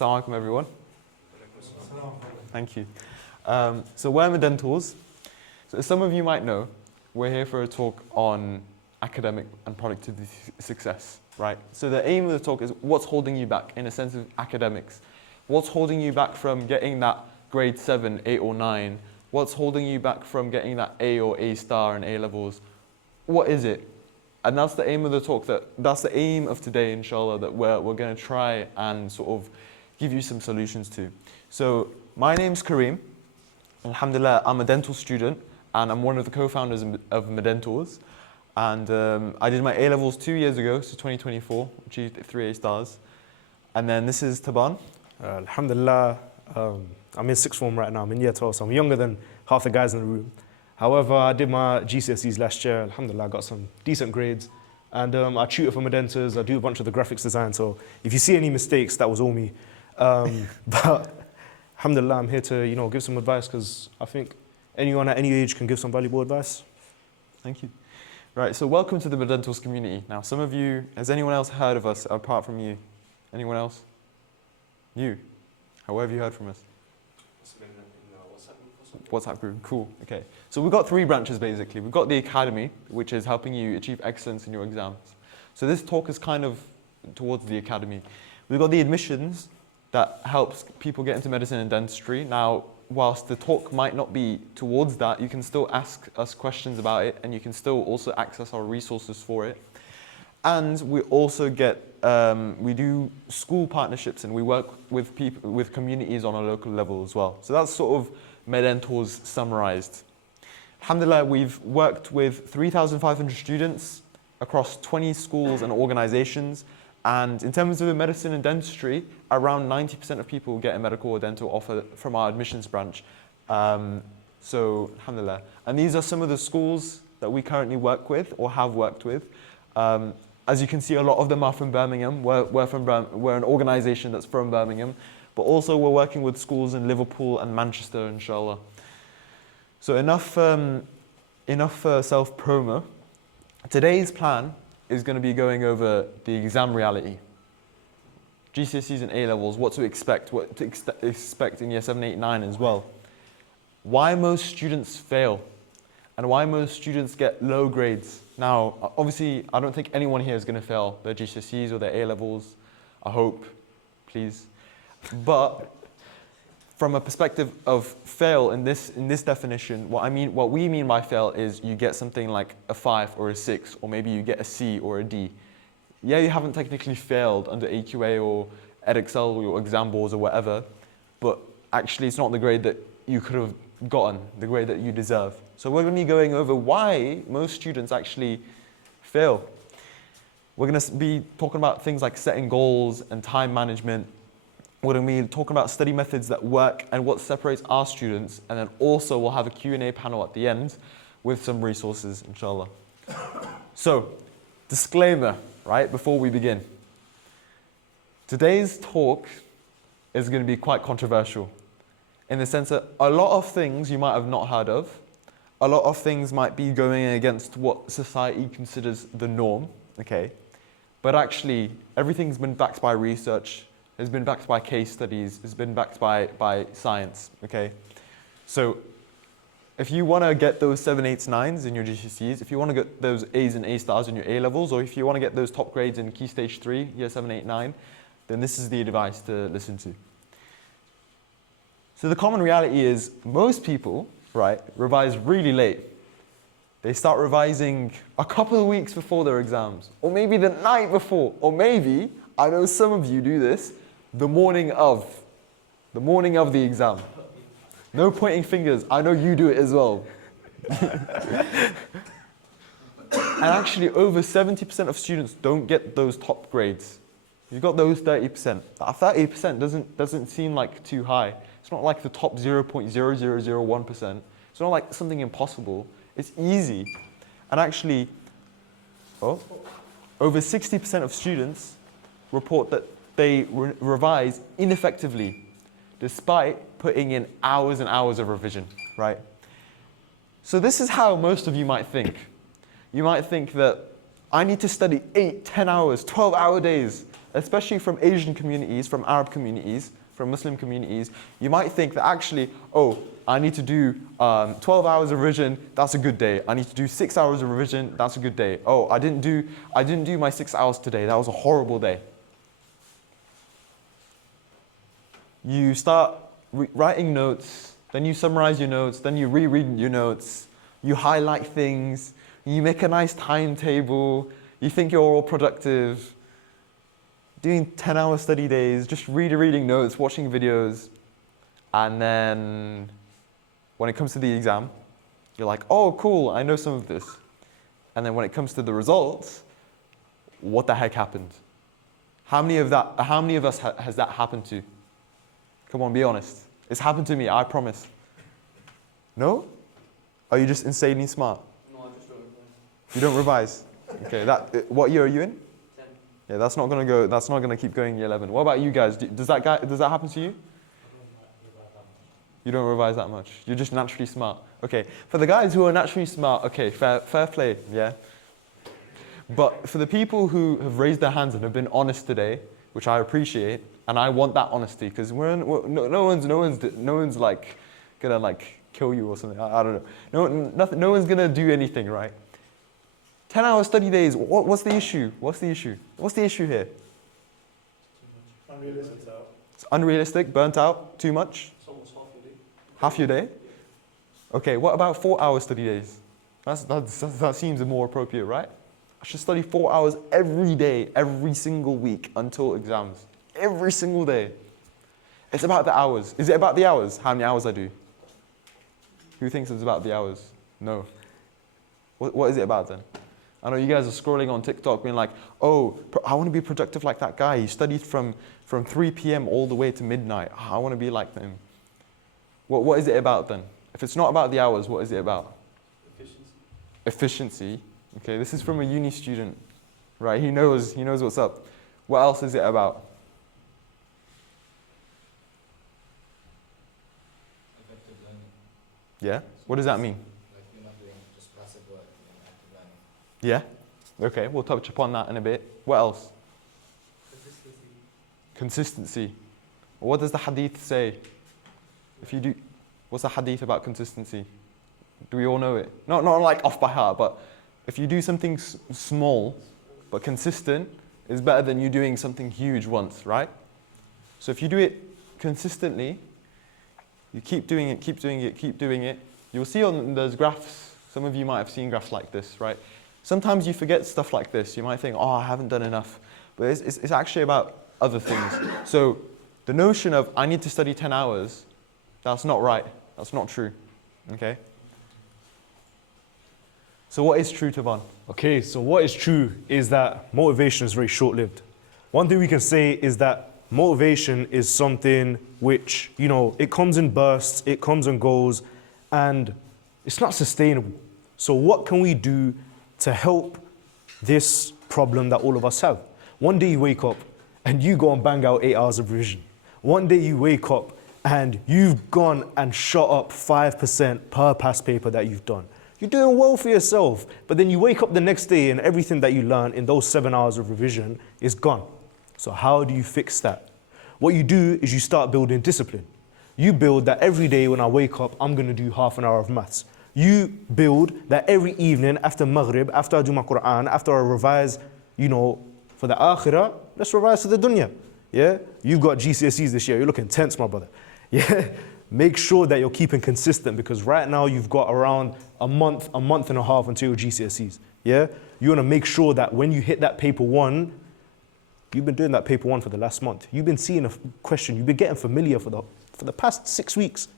Assalamu alaikum, everyone. Thank you. So we're Medentors. So as some of you might know, we're here for a talk on academic and productivity success, right? So the aim of the talk is what's holding you back in a sense of academics. What's holding you back from getting that grade 7, 8 or 9? What's holding you back from getting that A or A star in A levels? What is it? And that's the aim of the talk, that's the aim of today, inshallah, that we're going to try and sort of give you some solutions to. So my name's Kareem. Alhamdulillah, I'm a dental student and I'm one of the co-founders of Medentors. And I did my A levels 2 years ago, so 2024, achieved 3 A stars. And then this is Taban. Alhamdulillah, I'm in sixth form right now. I'm in year 12, so I'm younger than half the guys in the room. However, I did my GCSEs last year. Alhamdulillah, I got some decent grades. And I tutor for Medentors. I do a bunch of the graphics design. So if you see any mistakes, that was all me. But alhamdulillah, I'm here to give some advice because I think anyone at any age can give some valuable advice. Thank you. Right, so welcome to the Medentors community. Now, some of you, has anyone else heard of us apart from you? Anyone else? You? How have you heard from us? WhatsApp group, cool, okay. So we've got 3 branches basically. We've got the academy, which is helping you achieve excellence in your exams. So this talk is kind of towards the academy. We've got the admissions that helps people get into medicine and dentistry. Now, whilst the talk might not be towards that, you can still ask us questions about it and you can still also access our resources for it. And we also get, we do school partnerships and we work with people, with communities on a local level as well. So that's sort of Medentors summarized. Alhamdulillah, we've worked with 3,500 students across 20 schools and organizations. And in terms of medicine and dentistry, around 90% of people get a medical or dental offer from our admissions branch. So, alhamdulillah. And these are some of the schools that we currently work with or have worked with. As you can see, a lot of them are from Birmingham. We're an organization that's from Birmingham. But also we're working with schools in Liverpool and Manchester, inshallah. So enough self-promo. Today's plan is going to be going over the exam reality. GCSEs and A levels, what to expect in year 7, 8, 9 as well. Why most students fail and why most students get low grades. Now, obviously, I don't think anyone here is going to fail their GCSEs or their A levels. I hope, please. But from a perspective of fail in this definition, what we mean by fail is you get something like a 5 or a 6, or maybe you get a C or a D. Yeah, you haven't technically failed under AQA or Edexcel or your exam boards or whatever, but actually it's not the grade that you could have gotten, the grade that you deserve. So we're going to be going over why most students actually fail. We're going to be talking about things like setting goals and time management. We're going to be talking about study methods that work and what separates our students. And then also we'll have a Q&A panel at the end with some resources, inshallah. So, disclaimer, right, before we begin. Today's talk is going to be quite controversial in the sense that a lot of things you might have not heard of. A lot of things might be going against what society considers the norm, okay? But actually, everything's been backed by research, has been backed by case studies, has been backed by science, okay? So if you want to get those 7, 8s, 9s in your GCSEs, if you want to get those A's and A stars in your A levels, or if you want to get those top grades in Key Stage 3, year 7, 8, 9, then this is the advice to listen to. So the common reality is most people, right, revise really late. They start revising a couple of weeks before their exams, or maybe the night before, or maybe, I know some of you do this, the morning of the exam. No pointing fingers, I know you do it as well. And actually over 70% of students don't get those top grades. You've got those 30%. That 30% doesn't seem like too high. It's not like the top 0.0001%. It's not like something impossible. It's easy. And actually, over 60% of students report that they revise ineffectively despite putting in hours and hours of revision, right? So this is how most of you might think. You might think that I need to study 8, 10 hours, 12-hour days, especially from Asian communities, from Arab communities, from Muslim communities. You might think that actually, oh, I need to do 12 hours of revision, that's a good day. I need to do 6 hours of revision, that's a good day. Oh, I didn't do my 6 hours today, that was a horrible day. You start writing notes, then you summarize your notes, then you reread your notes, you highlight things, you make a nice timetable, you think you're all productive, doing 10-hour study days, just reading notes, watching videos, and then when it comes to the exam, you're like, oh, cool, I know some of this. And then when it comes to the results, what the heck happened? How many of us has that happened to? Come on, be honest. It's happened to me, I promise. No? Are you just insanely smart? No, I just don't revise. You don't revise? Okay, what year are you in? 10. Yeah, that's not gonna keep going year 11. What about you guys? Does that happen to you? You don't revise that much. You're just naturally smart. Okay, for the guys who are naturally smart, okay, fair play, yeah? But for the people who have raised their hands and have been honest today, which I appreciate, and I want that honesty, because no one's like gonna like kill you or something. I don't know. No one's gonna do anything, right? 10-hour study days. What's the issue? What's the issue here? Unrealistic. It's unrealistic. Burnt out. Too much. It's almost half your day. Half your day. Okay. What about 4-hour study days? That seems more appropriate, right? I should study 4 hours every day, every single week until exams. Every single day. It's about the hours. Is it about the hours? How many hours I do? Who thinks it's about the hours? No. What is it about then? I know you guys are scrolling on TikTok being like, oh, I want to be productive like that guy. He studied from 3 p.m. all the way to midnight. I want to be like him. What is it about then? If it's not about the hours, what is it about? Efficiency. Okay, this is from a uni student, right? He knows what's up. What else is it about? Effective learning. Yeah? What does that mean? Like you're not doing just passive work, you're active learning. Yeah? Okay, we'll touch upon that in a bit. What else? Consistency. What does the hadith say? What's the hadith about consistency? Do we all know it? Not like off by heart, but if you do something small but consistent, it's better than you doing something huge once, right? So if you do it consistently, you keep doing it, you'll see on those graphs, some of you might have seen graphs like this, right? Sometimes you forget stuff like this. You might think, oh, I haven't done enough. But it's actually about other things. So the notion of, I need to study 10 hours, that's not right. That's not true, okay? So what is true, Taban? Okay, so what is true is that motivation is very short-lived. One thing we can say is that motivation is something which, it comes in bursts, it comes and goes, and it's not sustainable. So what can we do to help this problem that all of us have? One day you wake up and you go and bang out 8 hours of revision. One day you wake up and you've gone and shot up 5% per past paper that you've done. You're doing well for yourself, but then you wake up the next day and everything that you learned in those 7 hours of revision is gone. So how do you fix that? What you do is you start building discipline. You build that every day when I wake up, I'm going to do half an hour of maths. You build that every evening after Maghrib, after I do my Qur'an, after I revise, for the Akhirah, let's revise to the dunya. Yeah? You've got GCSEs this year. You're looking tense, my brother. Yeah? Make sure that you're keeping consistent, because right now you've got around a month and a half until your GCSEs. Yeah? You want to make sure that when you hit that paper one, you've been doing that paper one for the last month. You've been seeing a question. You've been getting familiar for the past 6 weeks.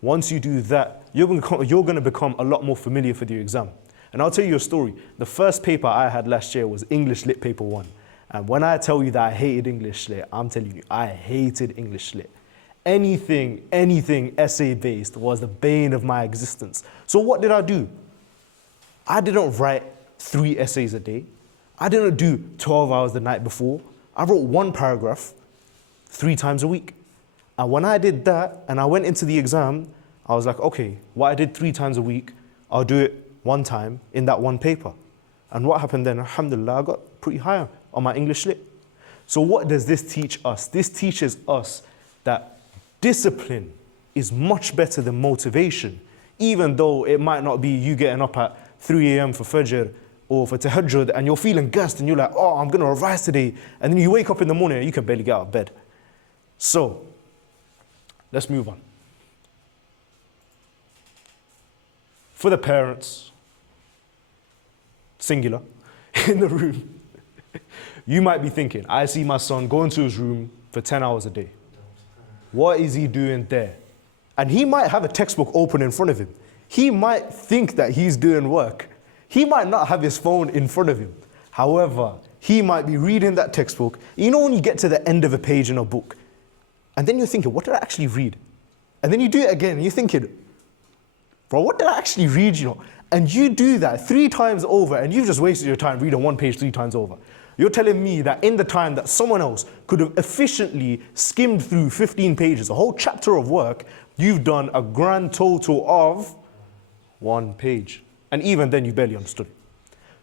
Once you do that, you're going to become a lot more familiar for your exam. And I'll tell you a story. The first paper I had last year was English Lit Paper 1. And when I tell you that I hated English Lit, I'm telling you, I hated English Lit. Anything essay-based was the bane of my existence. So what did I do? I didn't write 3 essays a day. I didn't do 12 hours the night before. I wrote 1 paragraph 3 times a week. And when I did that and I went into the exam, I was like, okay, what I did 3 times a week, I'll do it 1 time in that 1 paper. And what happened then? Alhamdulillah, I got pretty high on my English lit. So what does this teach us? This teaches us that discipline is much better than motivation, even though it might not be you getting up at 3 a.m. for Fajr or for Tahajjud and you're feeling gassed and you're like, oh, I'm going to revise today. And then you wake up in the morning and you can barely get out of bed. So, let's move on. For the parents, singular, in the room, you might be thinking, I see my son go into his room for 10 hours a day. What is he doing there? And he might have a textbook open in front of him. He might think that he's doing work. He might not have his phone in front of him. However, he might be reading that textbook. You know when you get to the end of a page in a book, and then you're thinking, what did I actually read? And then you do it again, and you're thinking, bro, what did I actually read, you know? And you do that 3 times over, and you've just wasted your time reading one page 3 times over. You're telling me that in the time that someone else could have efficiently skimmed through 15 pages, a whole chapter of work, you've done a grand total of 1 page. And even then, you barely understood it.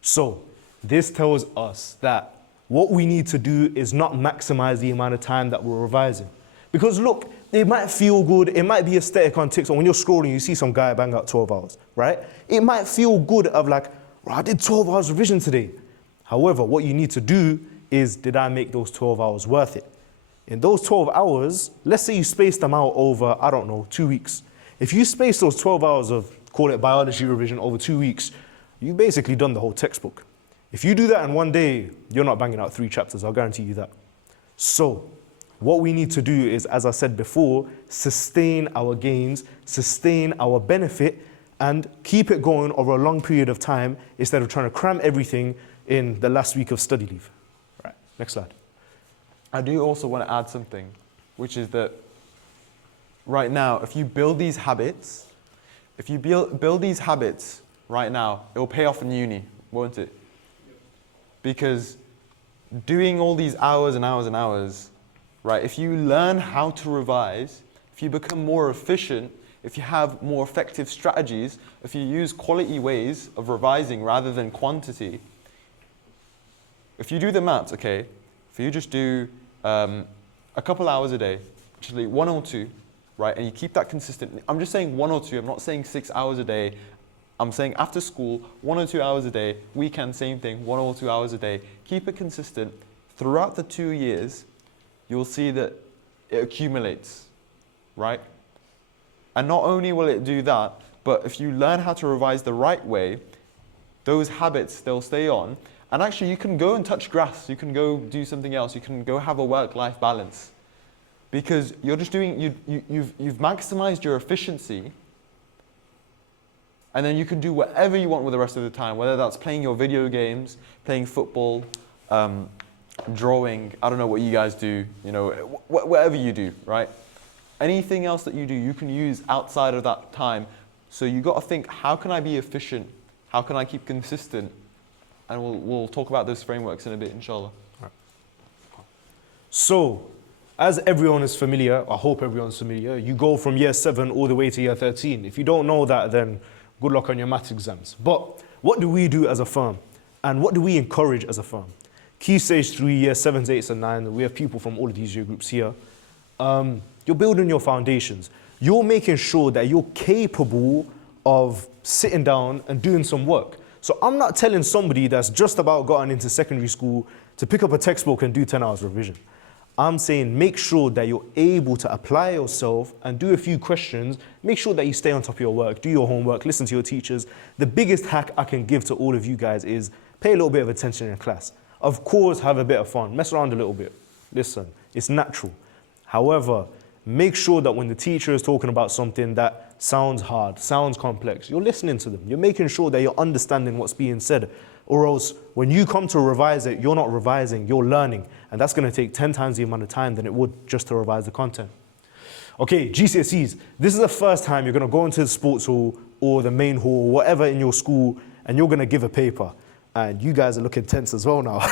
So, this tells us that what we need to do is not maximize the amount of time that we're revising. Because look, it might feel good, it might be aesthetic on TikTok. When you're scrolling, you see some guy bang out 12 hours, right? It might feel good of like, oh, I did 12 hours revision today. However, what you need to do is, did I make those 12 hours worth it? In those 12 hours, let's say you space them out over, I don't know, 2 weeks. If you space those 12 hours of, call it biology revision, over 2 weeks, you've basically done the whole textbook. If you do that in one day, you're not banging out 3 chapters, I'll guarantee you that. So, what we need to do is, as I said before, sustain our gains, sustain our benefit, and keep it going over a long period of time instead of trying to cram everything in the last week of study leave. Right, next slide. I do also want to add something, which is that right now, if you build these habits, right now, it will pay off in uni, won't it? Because doing all these hours and hours and hours, right, if you learn how to revise, if you become more efficient, if you have more effective strategies, if you use quality ways of revising rather than quantity, if you do the maths, okay, if you just do a couple hours a day, actually 1 or 2, right, and you keep that consistent. I'm just saying 1 or 2, I'm not saying 6 hours a day. I'm saying after school, 1 or 2 hours a day, weekend, same thing, 1 or 2 hours a day. Keep it consistent. Throughout the 2 years, you'll see that it accumulates, right? And not only will it do that, but if you learn how to revise the right way, those habits, they'll stay on. And actually, you can go and touch grass. You can go do something else. You can go have a work-life balance. Because you're just doing, you've maximized your efficiency, and then you can do whatever you want with the rest of the time, whether that's playing your video games, playing football, drawing, I don't know what you guys do, you know, whatever you do, right? Anything else that you do, you can use outside of that time. So you got to think, how can I be efficient? How can I keep consistent? And we'll talk about those frameworks in a bit, inshallah. Right. So, as everyone is familiar, I hope everyone's familiar, you go from year 7 all the way to year 13. If you don't know that, then good luck on your maths exams. But what do we do as a firm? And what do we encourage as a firm? Key stage 3, year 7s, 8s, and 9s, we have people from all of these year groups here. You're building your foundations. You're making sure that you're capable of sitting down and doing some work. So I'm not telling somebody that's just about gotten into secondary school to pick up a textbook and do 10 hours revision. I'm saying make sure that you're able to apply yourself and do a few questions. Make sure that you stay on top of your work, do your homework, listen to your teachers. The biggest hack I can give to all of you guys is pay a little bit of attention in class. Of course, have a bit of fun, mess around a little bit. Listen, it's natural. However, make sure that when the teacher is talking about something that sounds hard, sounds complex, you're listening to them. You're making sure that you're understanding what's being said. Or else, when you come to revise it, you're not revising, you're learning. And that's going to take 10 times the amount of time than it would just to revise the content. Okay, GCSEs. This is the first time you're going to go into the sports hall or the main hall, whatever in your school, and you're going to give a paper. And you guys are looking tense as well now.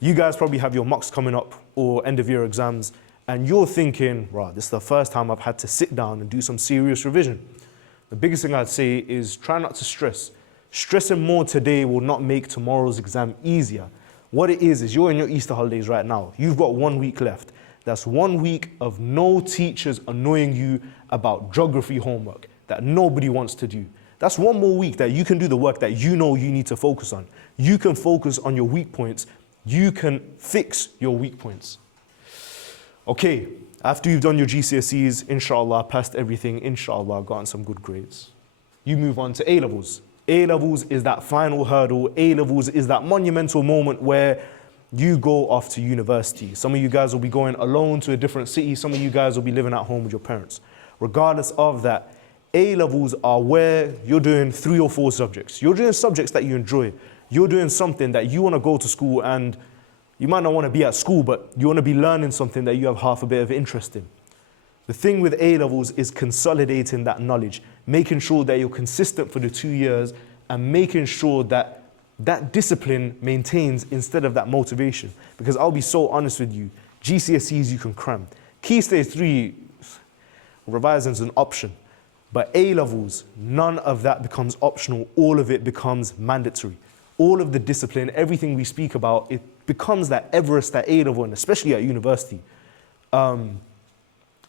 You guys probably have your mocks coming up or end of year exams. And you're thinking, right, this is the first time I've had to sit down and do some serious revision. The biggest thing I'd say is try not to stress. Stressing more today will not make tomorrow's exam easier. What it is you're in your Easter holidays right now. You've got 1 week left. That's 1 week of no teachers annoying you about geography homework that nobody wants to do. That's 1 more week that you can do the work that you know you need to focus on. You can focus on your weak points. You can fix your weak points. Okay, after you've done your GCSEs, inshallah, passed everything, inshallah, gotten some good grades, you move on to A-levels. A-levels is that final hurdle. A-levels is that monumental moment where you go off to university. Some of you guys will be going alone to a different city. Some of you guys will be living at home with your parents. Regardless of that, A-levels are where you're doing 3 or 4 subjects. You're doing subjects that you enjoy. You're doing something that you want to go to school, and you might not want to be at school, but you want to be learning something that you have half a bit of interest in. The thing with A-levels is consolidating that knowledge, making sure that you're consistent for the 2 years, and making sure that that discipline maintains instead of that motivation. Because I'll be so honest with you, GCSEs you can cram. Key Stage 3, revising is an option. But A-levels, none of that becomes optional. All of it becomes mandatory. All of the discipline, everything we speak about, it becomes that Everest at A-level, and especially at university.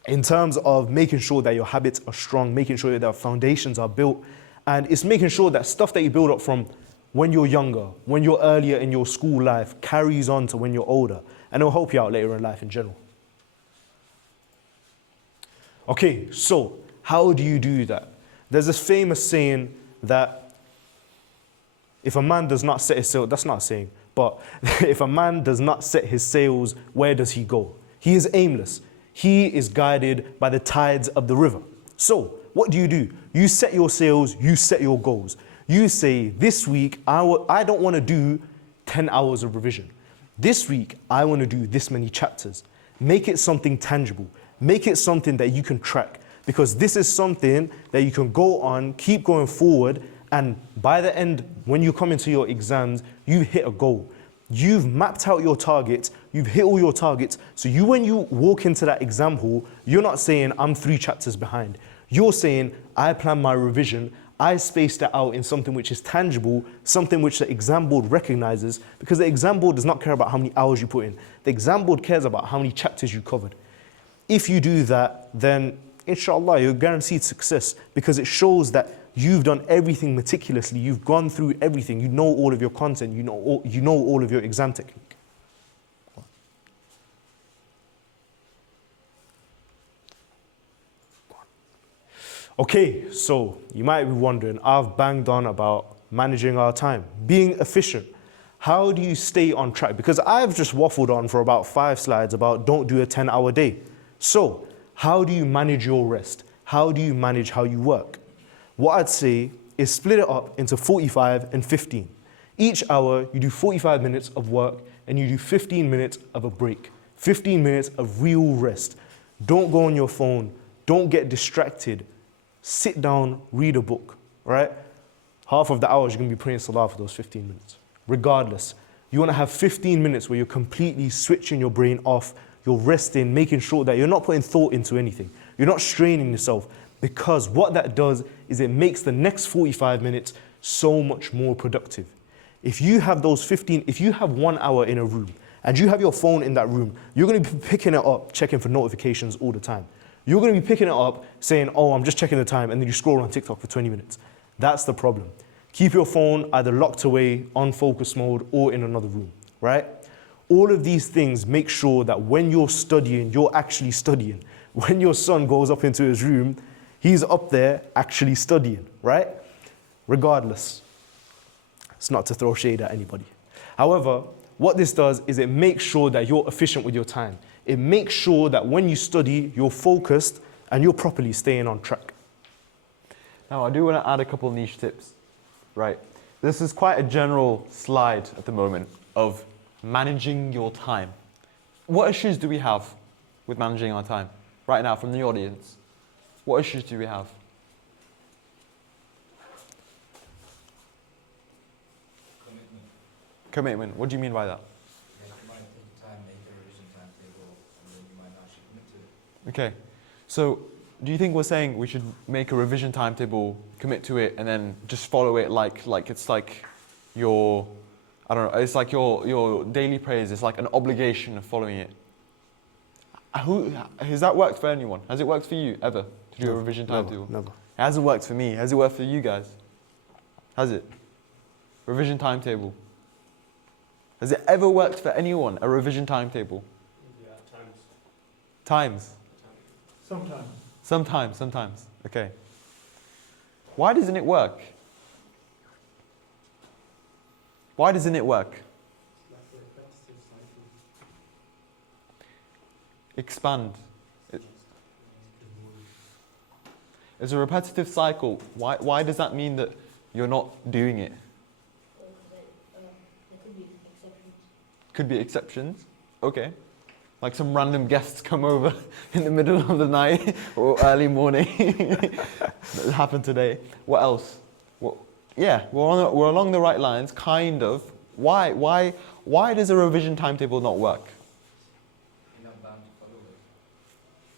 In terms of making sure that your habits are strong, making sure that our foundations are built, and it's making sure that stuff that you build up from when you're younger, when you're earlier in your school life, carries on to when you're older, and it'll help you out later in life in general. Okay, so how do you do that? There's this famous saying that if a man does not set his sails, that's not a saying, but if a man does not set his sails, where does he go? He is aimless. He is guided by the tides of the river. So what do? You set your sails, you set your goals. You say, this week, I don't want to do 10 hours of revision. This week, I want to do this many chapters. Make it something tangible. Make it something that you can track, because this is something that you can go on, keep going forward, and by the end, when you come into your exams, you hit a goal. You've mapped out your targets, you've hit all your targets, so when you walk into that exam hall, you're not saying, I'm 3 chapters behind. You're saying, I plan my revision, I spaced it out in something which is tangible, something which the exam board recognizes, because the exam board does not care about how many hours you put in. The exam board cares about how many chapters you covered. If you do that, then inshallah, you're guaranteed success, because it shows that you've done everything meticulously, you've gone through everything, you know all of your content, you know all of your exam technique. Okay, so you might be wondering, I've banged on about managing our time, being efficient. How do you stay on track? Because I've just waffled on for about 5 slides about don't do a 10-hour day. So how do you manage your rest? How do you manage how you work? What I'd say is split it up into 45 and 15. Each hour, you do 45 minutes of work and you do 15 minutes of a break. 15 minutes of real rest. Don't go on your phone. Don't get distracted. Sit down, read a book, right? Half of the hours you're going to be praying salah for those 15 minutes. Regardless, you want to have 15 minutes where you're completely switching your brain off, you're resting, making sure that you're not putting thought into anything. You're not straining yourself, because what that does is it makes the next 45 minutes so much more productive. If you have those 15, if you have 1 hour in a room and you have your phone in that room, you're going to be picking it up, checking for notifications all the time. You're going to be picking it up, saying, oh, I'm just checking the time, and then you scroll on TikTok for 20 minutes. That's the problem. Keep your phone either locked away, on focus mode, or in another room, right? All of these things make sure that when you're studying, you're actually studying. When your son goes up into his room, he's up there actually studying, right? Regardless, it's not to throw shade at anybody. However, what this does is it makes sure that you're efficient with your time. It makes sure that when you study, you're focused and you're properly staying on track. Now, I do want to add a couple of niche tips, right? This is quite a general slide at the moment of managing your time. What issues do we have with managing our time right now from the audience? What issues do we have? Commitment. What do you mean by that? You might take time, make a revision timetable, and then you might not actually commit to it. Okay, so do you think we're saying we should make a revision timetable, commit to it, and then just follow it like it's like your, I don't know, it's like your daily prayers. It's like an obligation of following it. Has that worked for anyone? Has it worked for you ever to do a revision timetable? Never. It hasn't worked for me. Has it worked for you guys? Has it? Revision timetable. Has it ever worked for anyone, a revision timetable? Yeah, times. Times? Sometimes. Sometimes. Okay. Why doesn't it work? Why doesn't it work? It's like a repetitive cycle. Expand. It's a repetitive cycle. Why does that mean that you're not doing it? There could be exceptions. Could be exceptions. Okay. Like some random guests come over in the middle of the night or early morning. That happened today. What else? Well, yeah, we're along the right lines, kind of. Why does a revision timetable not work? You're not bound to follow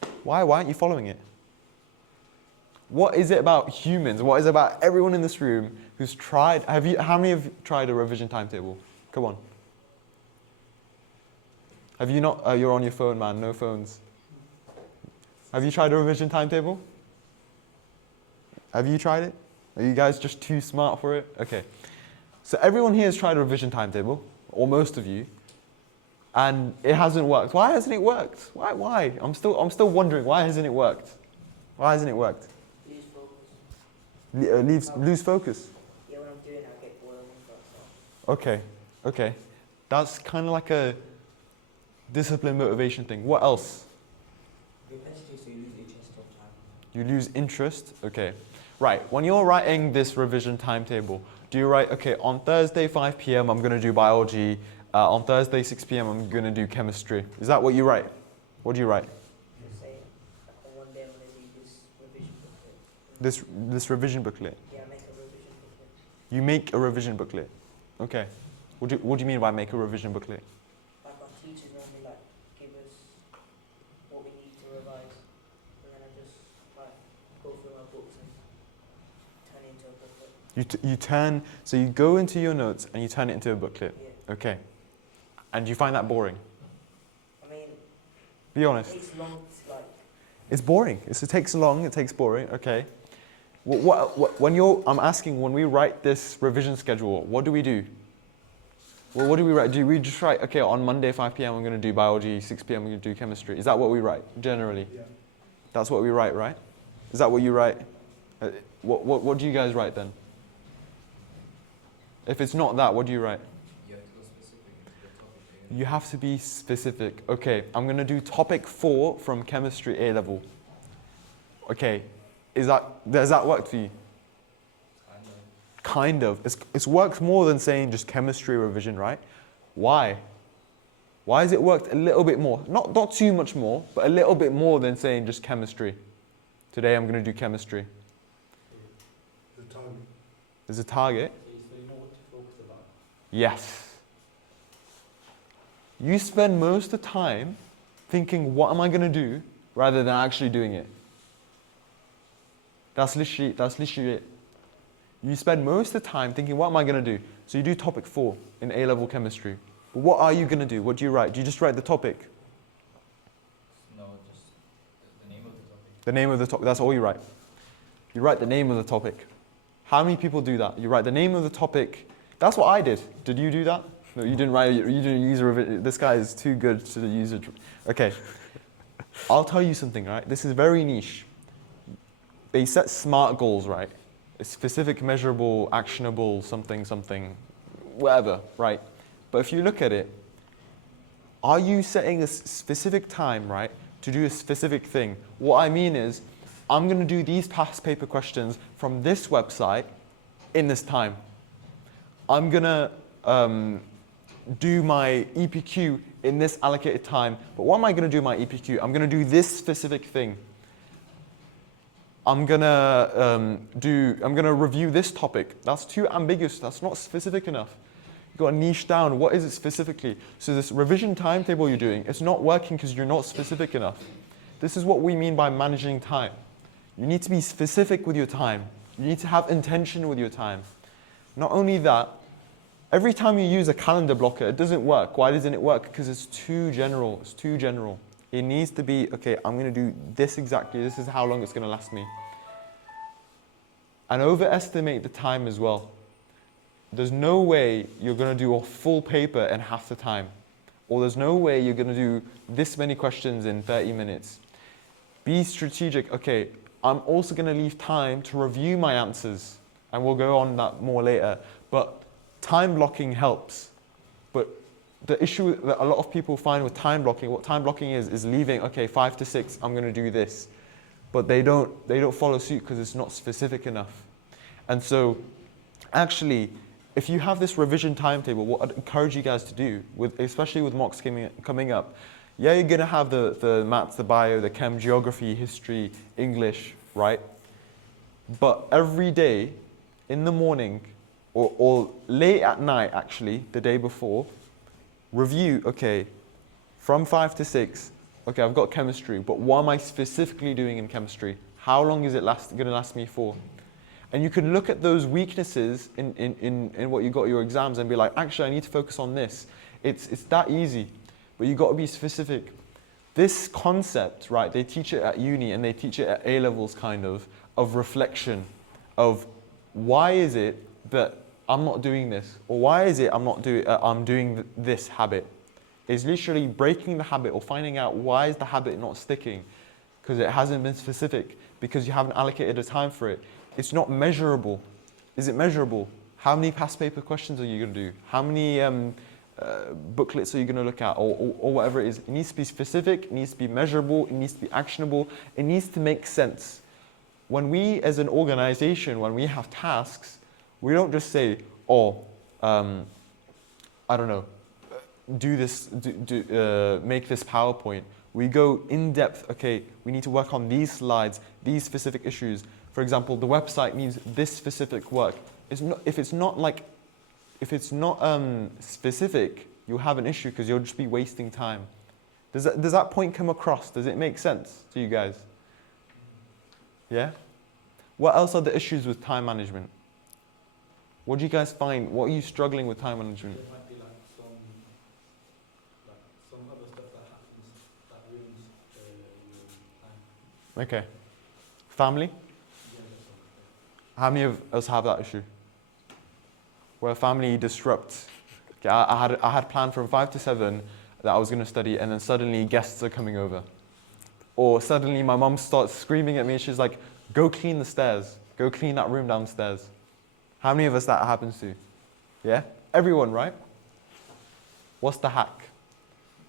it. Why aren't you following it? What is it about humans? What is it about everyone in this room who's tried? How many have tried a revision timetable? Come on. Have you not? You're on your phone, man. No phones. Have you tried a revision timetable? Have you tried it? Are you guys just too smart for it? Okay. So everyone here has tried a revision timetable, or most of you, and it hasn't worked. Why hasn't it worked? Why? I'm still wondering. Why hasn't it worked? Why hasn't it worked? Lose focus. Lose focus. Yeah, when I'm doing it, I get bored. I want to start. Okay. That's kind of like a discipline motivation thing. What else? Repetitive, so you lose interest of time. You lose interest. Okay. Right. When you're writing this revision timetable, do you write, okay, on Thursday 5 p.m. I'm going to do biology. On Thursday 6 p.m. I'm going to do chemistry. Is that what you write? What do you write? Just say, on one day I'm going to do this revision booklet. This revision booklet. Yeah, make a revision booklet. You make a revision booklet. Okay. What do you mean by make a revision booklet? Like our teachers normally like give us what we need to revise, and then I just like go through our books and turn it into a booklet. So you go into your notes and you turn it into a booklet. Yeah. Okay. And you find that boring? I mean, Be it honest. takes long to like. It's boring. It takes long. It takes boring. Okay. I'm asking, when we write this revision schedule, what do we do? Well, what do we write? Do we just write, okay, on Monday 5 p.m. I'm going to do biology, 6 p.m. I'm going to do chemistry? Is that what we write generally? Yeah. That's what we write, right? Is that what you write? What do you guys write then? If it's not that, what do you write? You have to go specific into the topic. You have to be specific. Okay, I'm going to do topic 4 from chemistry A level. Okay, does that work for you? Kind of. It's worked more than saying just chemistry revision, right? Why? Why has it worked a little bit more? Not too much more, but a little bit more than saying just chemistry. Today I'm going to do chemistry. The target. There's a target. So you know what to focus about. Yes. You spend most of the time thinking, what am I going to do, rather than actually doing it. That's literally it. You spend most of the time thinking, what am I going to do? So you do topic 4 in A-level chemistry. But what are you going to do? What do you write? Do you just write the topic? No, just the name of the topic. The name of the topic. That's all you write. You write the name of the topic. How many people do that? You write the name of the topic. That's what I did. Did you do that? No, you didn't write. You didn't use a revision. This guy is too good to use it. Okay. I'll tell you something, right? This is very niche. They set SMART goals, right? It's specific, measurable, actionable, something, whatever, right? But if you look at it, are you setting a specific time, right, to do a specific thing? What I mean is, I'm going to do these past paper questions from this website in this time. I'm going to do my EPQ in this allocated time. But what am I going to do my EPQ? I'm going to do this specific thing. I'm gonna review this topic. That's too ambiguous. That's not specific enough. You've got to niche down. What is it specifically? So this revision timetable you're doing, it's not working because you're not specific enough. This is what we mean by managing time. You need to be specific with your time. You need to have intention with your time. Not only that, every time you use a calendar blocker, it doesn't work. Why doesn't it work? Because it's too general. It's too general. It needs to be, okay, I'm going to do this exactly. This is how long it's going to last me. And overestimate the time as well. There's no way you're going to do a full paper in half the time. Or there's no way you're going to do this many questions in 30 minutes. Be strategic. Okay, I'm also going to leave time to review my answers. And we'll go on that more later. But time blocking helps. But the issue that a lot of people find with time blocking, what time blocking is leaving, okay, 5 to 6, I'm going to do this. But they don't follow suit because it's not specific enough. And so, actually, if you have this revision timetable, what I'd encourage you guys to do, especially with mocks coming up, yeah, you're going to have the maths, the bio, the chem, geography, history, English, right? But every day, in the morning, or late at night, actually, the day before, review, okay, from 5 to 6, okay, I've got chemistry, but what am I specifically doing in chemistry? How long is it going to last me for? And you can look at those weaknesses in what you got your exams and be like, actually, I need to focus on this. It's that easy, but you got to be specific. This concept, right, they teach it at uni and they teach it at A-levels kind of reflection, of why is it that I'm not doing this? Or why is it I'm doing this habit? It's literally breaking the habit or finding out why is the habit not sticking, because it hasn't been specific, because you haven't allocated a time for it. It's not measurable. Is it measurable? How many past paper questions are you going to do? How many booklets are you going to look at, or whatever it is? It needs to be specific, it needs to be measurable, it needs to be actionable, it needs to make sense. When we, as an organization, when we have tasks, we don't just say, oh, I don't know, do this, make this PowerPoint. We go in depth, okay, we need to work on these slides, these specific issues. For example, the website needs this specific work. If it's not specific, you'll have an issue because you'll just be wasting time. Does that point come across? Does it make sense to you guys? Yeah? What else are the issues with time management? What do you guys find? What are you struggling with time management? There might be like some other stuff that happens that ruins your time. Okay. Family? Yeah, that's something. How many of us have that issue? Where family disrupts. Okay, I had planned from 5 to 7 that I was going to study, and then suddenly guests are coming over. Or suddenly my mum starts screaming at me, she's like, go clean the stairs. Go clean that room downstairs. How many of us that happens to? Yeah? Everyone, right? What's the hack?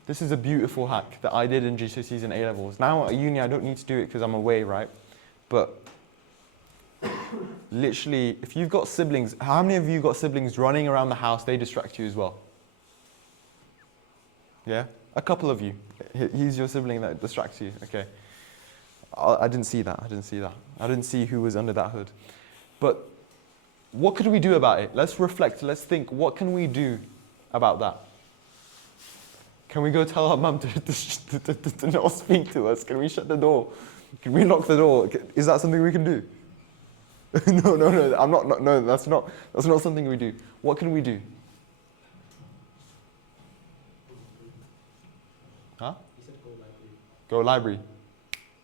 This is a beautiful hack that I did in GCSEs and A-levels. Now at uni, I don't need to do it because I'm away, right? But literally, if you've got siblings, how many of you got siblings running around the house, they distract you as well? Yeah? A couple of you. He's your sibling that distracts you. Okay. I didn't see that. I didn't see who was under that hood. But what could we do about it? Let's reflect. Let's think. What can we do about that? Can we go tell our mum to not speak to us? Can we shut the door? Can we lock the door? Is that something we can do? No. I'm not. No, that's not something we do. What can we do? Huh? You said go library. Go library.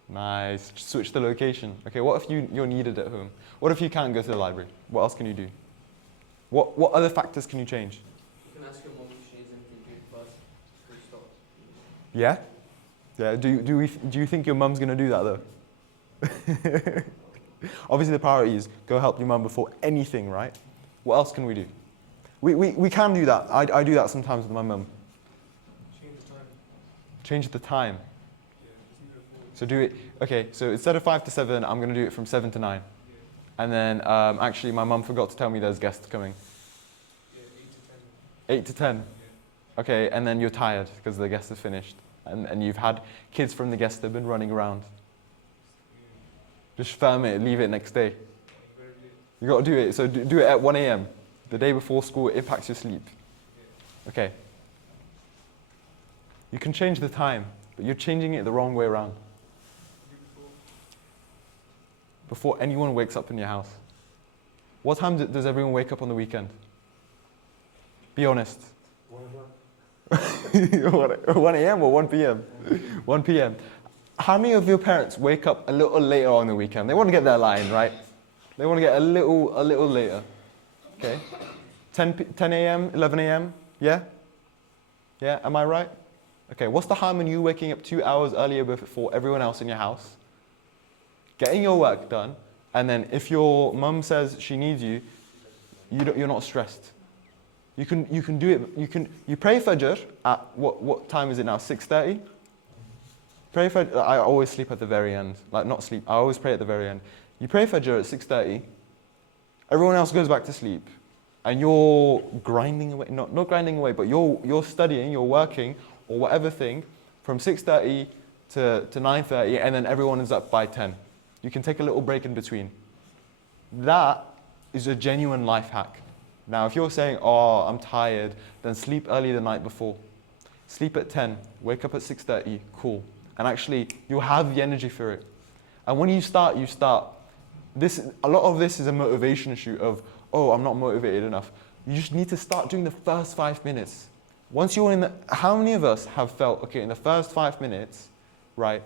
Nice. Switch the location. Okay, what if you're needed at home? What if you can't go to the library? What else can you do? What other factors can you change? You can ask your mom if she needs anything to do first. Full stop. Yeah? Yeah. Do you think your mum's gonna do that though? Obviously the priority is go help your mum before anything, right? What else can we do? We can do that. I do that sometimes with my mum. Change the time. Change the time. Yeah, just move it forward. So do it, okay, so instead of 5 to 7, I'm going to do it from 7 to 9. Yeah. And then actually my mum forgot to tell me there's guests coming. Yeah, 8 to 10. 8 to 10. Yeah. Okay, and then you're tired because the guests are finished. And you've had kids from the guests that have been running around. Yeah. Just film it, leave it next day. Very late. You got to do it. So do it at 1 a.m. The day before school, it impacts your sleep. Okay. You can change the time, but you're changing it the wrong way around. before anyone wakes up in your house? What time does everyone wake up on the weekend? Be honest. 1 a.m. or 1 p.m.? 1 p.m. How many of your parents wake up a little later on the weekend? They want to get their line, right? They want to get a little later. Okay? 10 a.m., 11 a.m.? Yeah? Yeah, am I right? Okay, what's the harm in you waking up 2 hours earlier before everyone else in your house? Getting your work done, and then if your mum says she needs you, you're not stressed. You can do it. You pray Fajr at what time is it now? 6:30. Pray Fajr. I always sleep at the very end. Like not sleep. I always pray at the very end. You pray Fajr at 6:30. Everyone else goes back to sleep, and you're grinding away. Not grinding away, but you're studying. You're working or whatever thing from 6:30 to 9:30, and then everyone is up by 10. You can take a little break in between. That is a genuine life hack. Now, if you're saying, oh, I'm tired, then sleep early the night before. Sleep at 10, wake up at 6:30, cool. And actually, you'll have the energy for it. And when you start. A lot of this is a motivation shoot of, oh, I'm not motivated enough. You just need to start doing the first 5 minutes. Once you're in the, how many of us have felt, okay, in the first 5 minutes, right,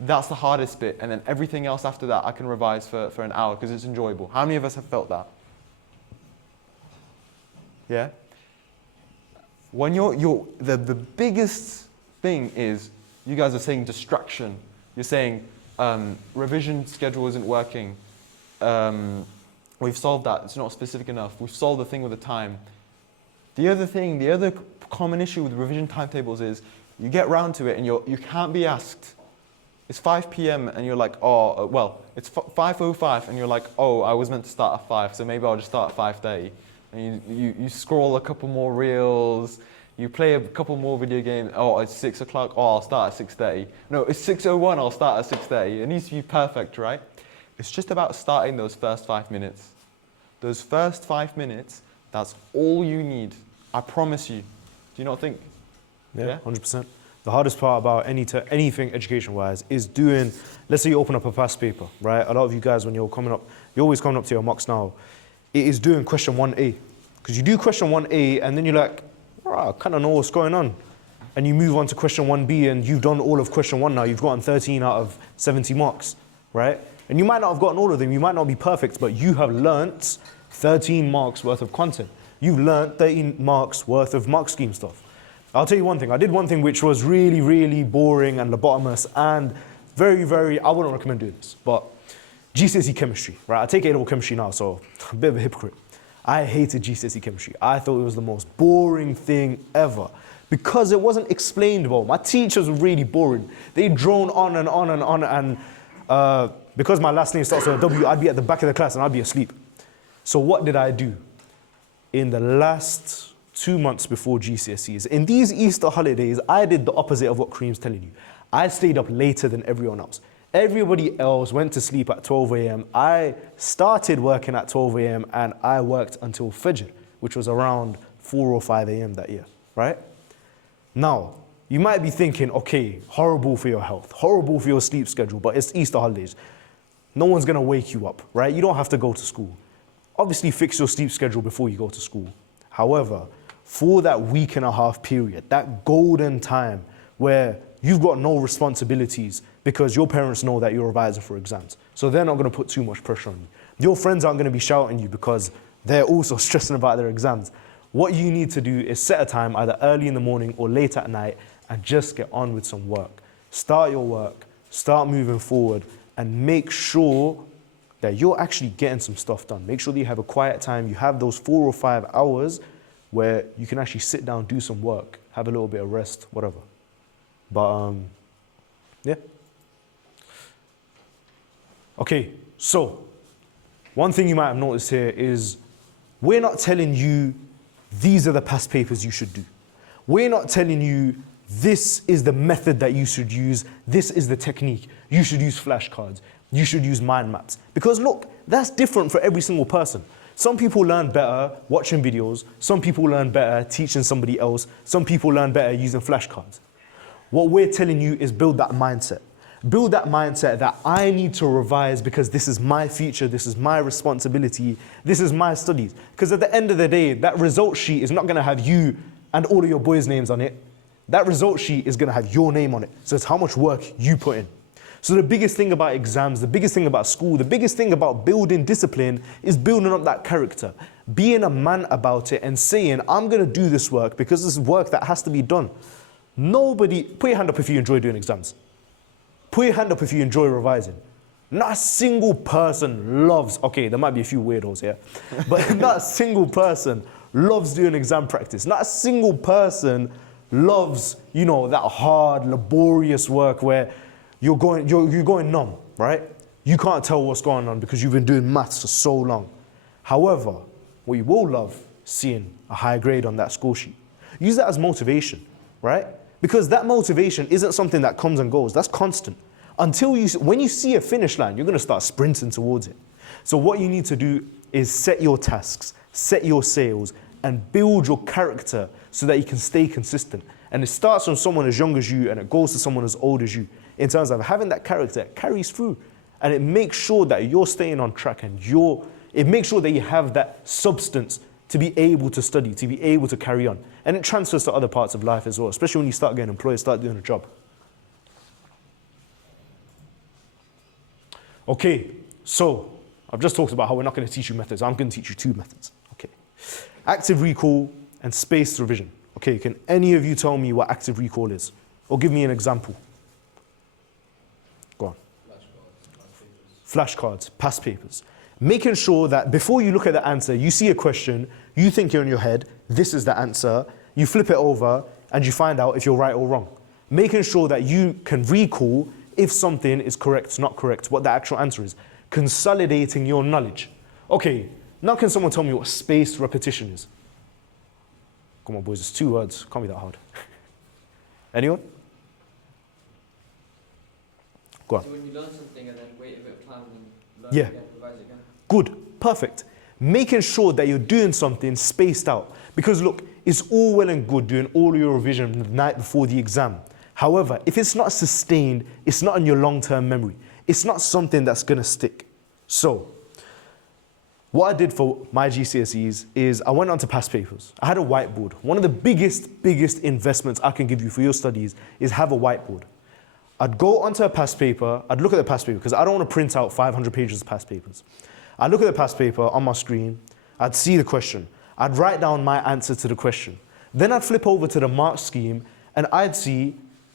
that's the hardest bit, and then everything else after that I can revise for an hour because it's enjoyable. How many of us have felt that? Yeah? When the biggest thing is, you guys are saying distraction. You're saying revision schedule isn't working. We've solved that, it's not specific enough. We've solved the thing with the time. The other common issue with revision timetables is, you get round to it and you can't be asked, it's 5 p.m. and you're like, oh, well, it's 5:05 and you're like, oh, I was meant to start at 5, so maybe I'll just start at 5:30. And you scroll a couple more reels, you play a couple more video games, oh, it's 6 o'clock, oh, I'll start at 6:30. No, it's 6:01, I'll start at 6:30. It needs to be perfect, right? It's just about starting those first 5 minutes. Those first 5 minutes, that's all you need. I promise you. Do you not think? Yeah, 100%. The hardest part about anything education-wise is doing, let's say you open up a past paper, right? A lot of you guys, when you're always coming up to your mocks now, it is doing question 1A. Because you do question 1A and then you're like, oh, I kind of know what's going on. And you move on to question 1B and you've done all of question 1 now. You've gotten 13 out of 70 marks, right? And you might not have gotten all of them. You might not be perfect, but you have learnt 13 marks worth of content. You've learnt 13 marks worth of mark scheme stuff. I'll tell you one thing. I did one thing which was really, really boring and lobotomous and very, very, I wouldn't recommend doing this, but GCSE chemistry, right? I take A-level chemistry now, so I'm a bit of a hypocrite. I hated GCSE chemistry. I thought it was the most boring thing ever because it wasn't explained well. My teachers were really boring. They drone on and on and on, and because my last name starts with a W, I'd be at the back of the class and I'd be asleep. So what did I do? In the last 2 months before GCSEs, in these Easter holidays, I did the opposite of what Kareem's telling you. I stayed up later than everyone else. Everybody else went to sleep at 12 a.m. I started working at 12 a.m. and I worked until Fajr, which was around 4 or 5 a.m. that year, right? Now, you might be thinking, okay, horrible for your health, horrible for your sleep schedule, but it's Easter holidays. No one's gonna wake you up, right? You don't have to go to school. Obviously, fix your sleep schedule before you go to school. However, for that week and a half period, that golden time where you've got no responsibilities because your parents know that you're revising for exams, so they're not going to put too much pressure on you. Your friends aren't going to be shouting you because they're also stressing about their exams. What you need to do is set a time either early in the morning or late at night and just get on with some work. Start your work, start moving forward, and make sure that you're actually getting some stuff done. Make sure that you have a quiet time, you have those 4 or 5 hours where you can actually sit down, do some work, have a little bit of rest, whatever. But, yeah. Okay, so one thing you might have noticed here is we're not telling you these are the past papers you should do. We're not telling you this is the method that you should use, this is the technique. You should use flashcards, you should use mind maps. Because look, that's different for every single person. Some people learn better watching videos, some people learn better teaching somebody else, some people learn better using flashcards. What we're telling you is build that mindset. Build that mindset that I need to revise because this is my future, this is my responsibility, this is my studies. Because at the end of the day, that result sheet is not going to have you and all of your boys' names on it. That result sheet is going to have your name on it. So it's how much work you put in. So the biggest thing about exams, the biggest thing about school, the biggest thing about building discipline is building up that character. Being a man about it and saying, I'm going to do this work because this is work that has to be done. Nobody, put your hand up if you enjoy doing exams. Put your hand up if you enjoy revising. Not a single person loves, okay, there might be a few weirdos here, but not a single person loves doing exam practice. Not a single person loves, you know, that hard, laborious work where you're going numb, right? You can't tell what's going on because you've been doing maths for so long. However, what you will love, seeing a high grade on that score sheet. Use that as motivation, right? Because that motivation isn't something that comes and goes. That's constant. When you see a finish line, you're going to start sprinting towards it. So what you need to do is set your tasks, set your sails, and build your character so that you can stay consistent. And it starts from someone as young as you and it goes to someone as old as you. In terms of having that character, it carries through. And it makes sure that you're staying on track and it makes sure that you have that substance to be able to study, to be able to carry on. And it transfers to other parts of life as well, especially when you start getting employed, start doing a job. Okay, so I've just talked about how we're not going to teach you methods. I'm going to teach you two methods. Okay, active recall and spaced revision. Okay, can any of you tell me what active recall is? Or give me an example. Go on. Flashcards, past papers. Making sure that before you look at the answer, you see a question, you think you're in your head, this is the answer, you flip it over, and you find out if you're right or wrong. Making sure that you can recall if something is correct, not correct, what the actual answer is. Consolidating your knowledge. Okay, now can someone tell me what spaced repetition is? Come on, boys, it's 2 words. Can't be that hard. Anyone? Go on. So when you learn something and then wait a bit of time and then learn Yeah. again, revise it again? Good, perfect. Making sure that you're doing something spaced out. Because look, it's all well and good doing all your revision the night before the exam. However, if it's not sustained, it's not in your long-term memory. It's not something that's going to stick. So, what I did for my GCSEs is I went onto past papers. I had a whiteboard. One of the biggest investments I can give you for your studies is have a whiteboard. I'd go onto a past paper, I'd look at the past paper, because I don't want to print out 500 pages of past papers. I'd look at the past paper on my screen, I'd see the question, I'd write down my answer to the question. Then I'd flip over to the mark scheme and I'd see,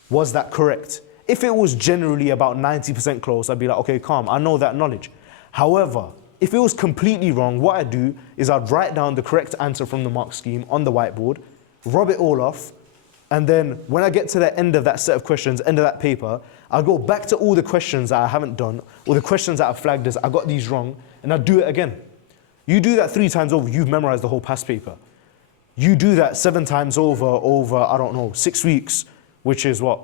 was that correct? If it was generally about 90% close, I'd be like, okay, calm, I know that knowledge. However, if it was completely wrong, what I'd do is I'd write down the correct answer from the mark scheme on the whiteboard, rub it all off, and then when I get to the end of that set of questions, end of that paper, I'll go back to all the questions that I haven't done, or the questions that I flagged as I got these wrong, and I'll do it again. You do that 3 times over, you've memorized the whole past paper. You do that 7 times over, I don't know, 6 weeks, which is what?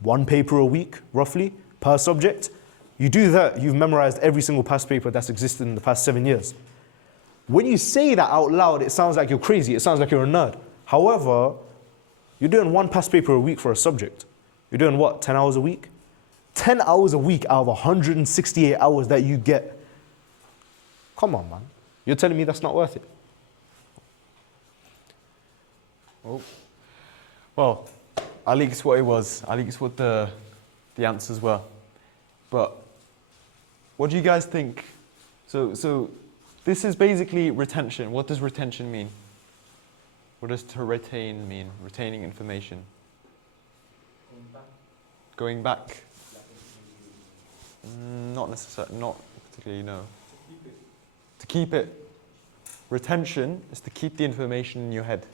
1 paper a week, roughly, per subject. You do that, you've memorized every single past paper that's existed in the past 7 years. When you say that out loud, it sounds like you're crazy, it sounds like you're a nerd. However, you're doing 1 past paper a week for a subject. You're doing what, 10 hours a week? 10 hours a week out of 168 hours that you get. Come on, man. You're telling me that's not worth it? Oh. Well, at least what it was, at least what the answers were. But what do you guys think? So this is basically retention. What does retention mean? What does to retain mean? Retaining information. Going back? Not necessarily, not particularly, no. To keep it. Retention is to keep the information in your head.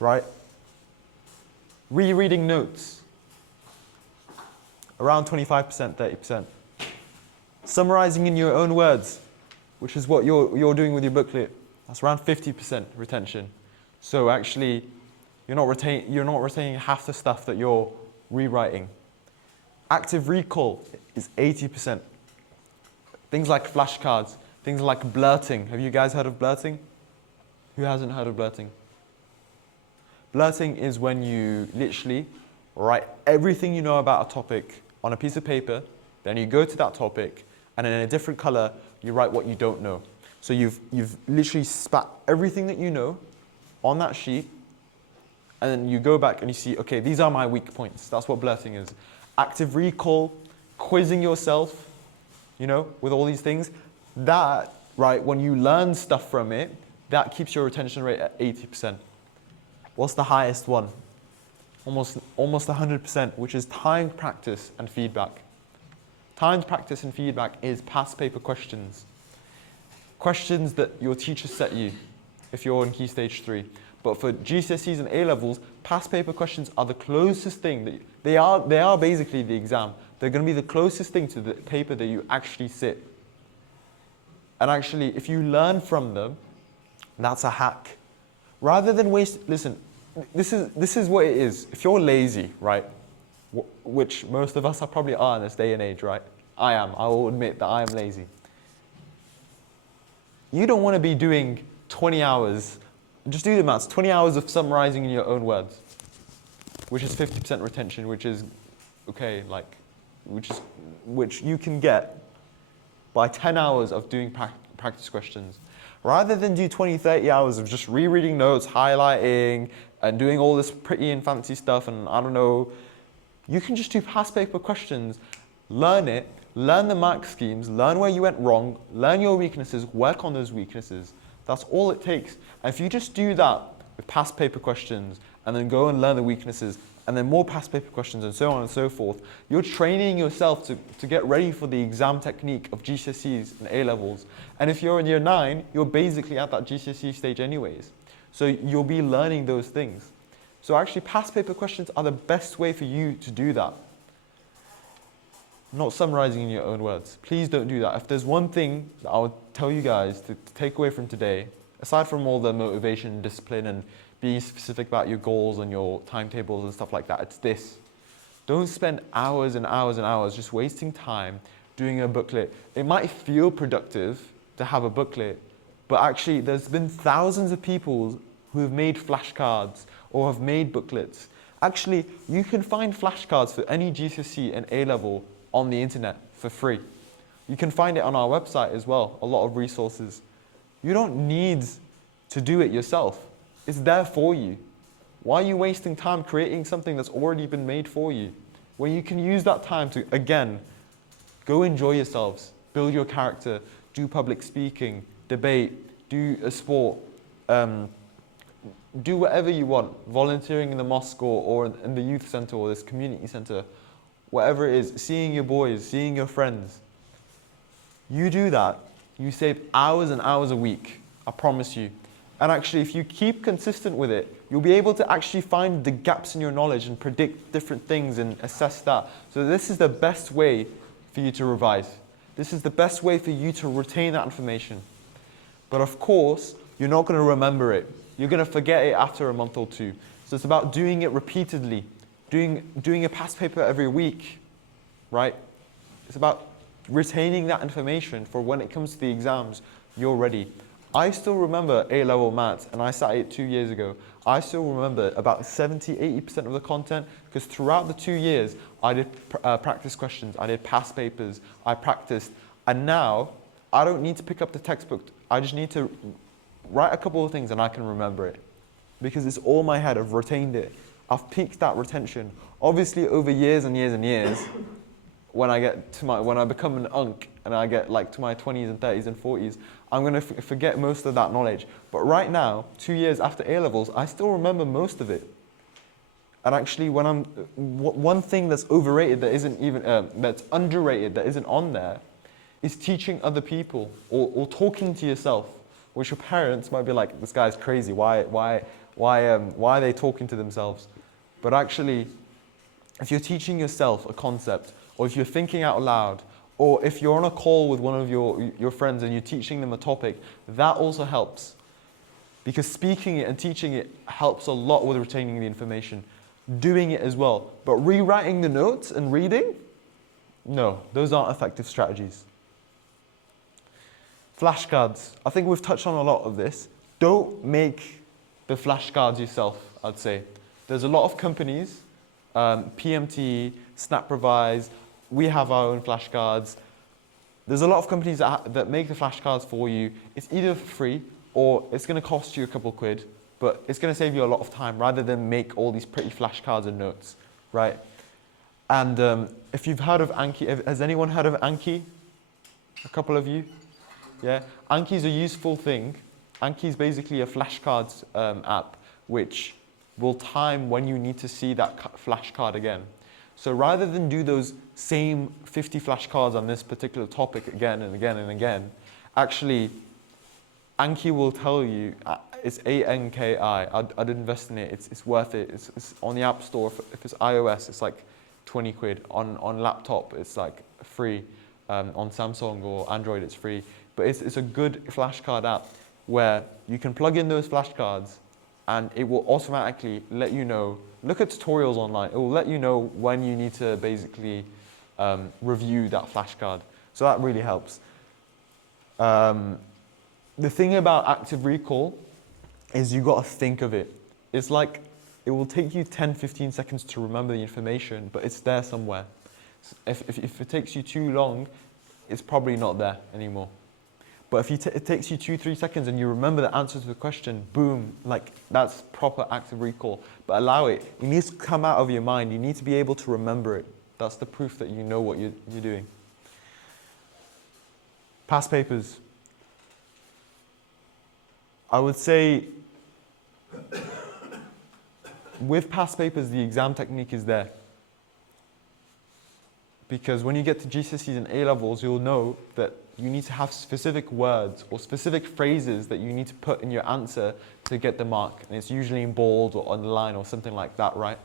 Right? Rereading notes. Around 25%, 30%. Summarizing in your own words, which is what you're doing with your booklet. That's around 50% retention. So actually, you're not retaining half the stuff that you're rewriting. Active recall is 80%. Things like flashcards, things like blurting. Have you guys heard of blurting? Who hasn't heard of blurting? Blurting is when you literally write everything you know about a topic on a piece of paper, then you go to that topic, and in a different color, you write what you don't know. So you've literally spat everything that you know on that sheet, and then you go back and you see, okay, these are my weak points. That's what blurting is. Active recall, quizzing yourself, you know, with all these things. That, right, when you learn stuff from it, that keeps your retention rate at 80%. What's the highest one? Almost 100%, which is timed practice and feedback. Timed practice and feedback is past paper questions. Questions that your teacher set you if you're in Key Stage 3. But for GCSEs and A-levels, past paper questions are the closest thing. They are basically the exam. They're going to be the closest thing to the paper that you actually sit. And actually, if you learn from them, that's a hack. Rather than waste, listen, this is what it is. If you're lazy, right, which most of us probably are in this day and age, right? I am. I will admit that I am lazy. You don't want to be doing 20 hours, just do the maths, 20 hours of summarizing in your own words, which is 50% retention, which is, okay, like, which you can get by 10 hours of doing practice questions. Rather than do 20, 30 hours of just rereading notes, highlighting, and doing all this pretty and fancy stuff, and I don't know, you can just do past paper questions, learn it, learn the mark schemes, learn where you went wrong, learn your weaknesses, work on those weaknesses. That's all it takes. And if you just do that with past paper questions, and then go and learn the weaknesses, and then more past paper questions, and so on and so forth, you're training yourself to get ready for the exam technique of GCSEs and A-levels. And if you're in year 9, you're basically at that GCSE stage anyways. So you'll be learning those things. So actually, past paper questions are the best way for you to do that. Not summarizing in your own words. Please don't do that. If there's one thing that I would tell you guys to take away from today, aside from all the motivation, discipline, and being specific about your goals and your timetables and stuff like that, it's this. Don't spend hours and hours and hours just wasting time doing a booklet. It might feel productive to have a booklet, but actually there's been thousands of people who have made flashcards or have made booklets. Actually, you can find flashcards for any GCSE and A-level on the internet for free. You can find it on our website as well, a lot of resources. You don't need to do it yourself. It's there for you. Why are you wasting time creating something that's already been made for you? When you can use that time to, again, go enjoy yourselves, build your character, do public speaking, debate, do a sport, do whatever you want, volunteering in the mosque or in the youth center or this community center, whatever it is, seeing your boys, seeing your friends. You do that, you save hours and hours a week, I promise you. And actually, if you keep consistent with it, you'll be able to actually find the gaps in your knowledge and predict different things and assess that. So this is the best way for you to revise. This is the best way for you to retain that information. But of course, you're not going to remember it. You're going to forget it after a month or two. So it's about doing it repeatedly, doing a past paper every week, right? It's about retaining that information for when it comes to the exams, you're ready. I still remember A-level maths, and I sat it 2 years ago. I still remember about 70-80% of the content, because throughout the 2 years, I did practice questions, I did past papers, I practiced, and now I don't need to pick up the textbook. I just need to write a couple of things and I can remember it, because it's all in my head. I've retained it. I've peaked that retention. Obviously, over years and years and years, when I become an unk and I get like to my 20s and 30s and 40s, I'm going to forget most of that knowledge. But right now, 2 years after A-levels, I still remember most of it. And actually, one thing that's overrated, that isn't even that's underrated, that isn't on there, is teaching other people or talking to yourself, which your parents might be like, "This guy's crazy. Why are they talking to themselves?" But actually, if you're teaching yourself a concept, or if you're thinking out loud, or if you're on a call with one of your friends and you're teaching them a topic, that also helps. Because speaking it and teaching it helps a lot with retaining the information. Doing it as well. But rewriting the notes and reading? No, those aren't effective strategies. Flashcards. I think we've touched on a lot of this. Don't make the flashcards yourself, I'd say. There's a lot of companies, PMT, SnapRevise, we have our own flashcards. There's a lot of companies that make the flashcards for you. It's either for free or it's going to cost you a couple quid, but it's going to save you a lot of time rather than make all these pretty flashcards and notes, right? And if you've heard of Anki, has anyone heard of Anki? A couple of you? Yeah? Anki's a useful thing. Anki's basically a flashcards app which will time when you need to see that flashcard again. So rather than do those same 50 flashcards on this particular topic again and again and again, actually, Anki will tell you, it's A-N-K-I, I'd invest in it, it's worth it. It's on the App Store. If it's iOS, it's like 20 quid. On laptop, it's like free. On Samsung or Android, it's free. But it's a good flashcard app where you can plug in those flashcards and it will automatically let you know. Look at tutorials online. It will let you know when you need to basically review that flashcard. So that really helps. The thing about active recall is you got to think of it. It's like it will take you 10, 15 seconds to remember the information, but it's there somewhere. If it takes you too long, it's probably not there anymore. But if it takes you 2, 3 seconds and you remember the answer to the question, boom, like that's proper active recall. But allow it. It needs to come out of your mind. You need to be able to remember it. That's the proof that you know what you're doing. Past papers. I would say with past papers, the exam technique is there. Because when you get to GCSEs and A-levels, you'll know that you need to have specific words or specific phrases that you need to put in your answer to get the mark. And it's usually in bold or underline or something like that, right?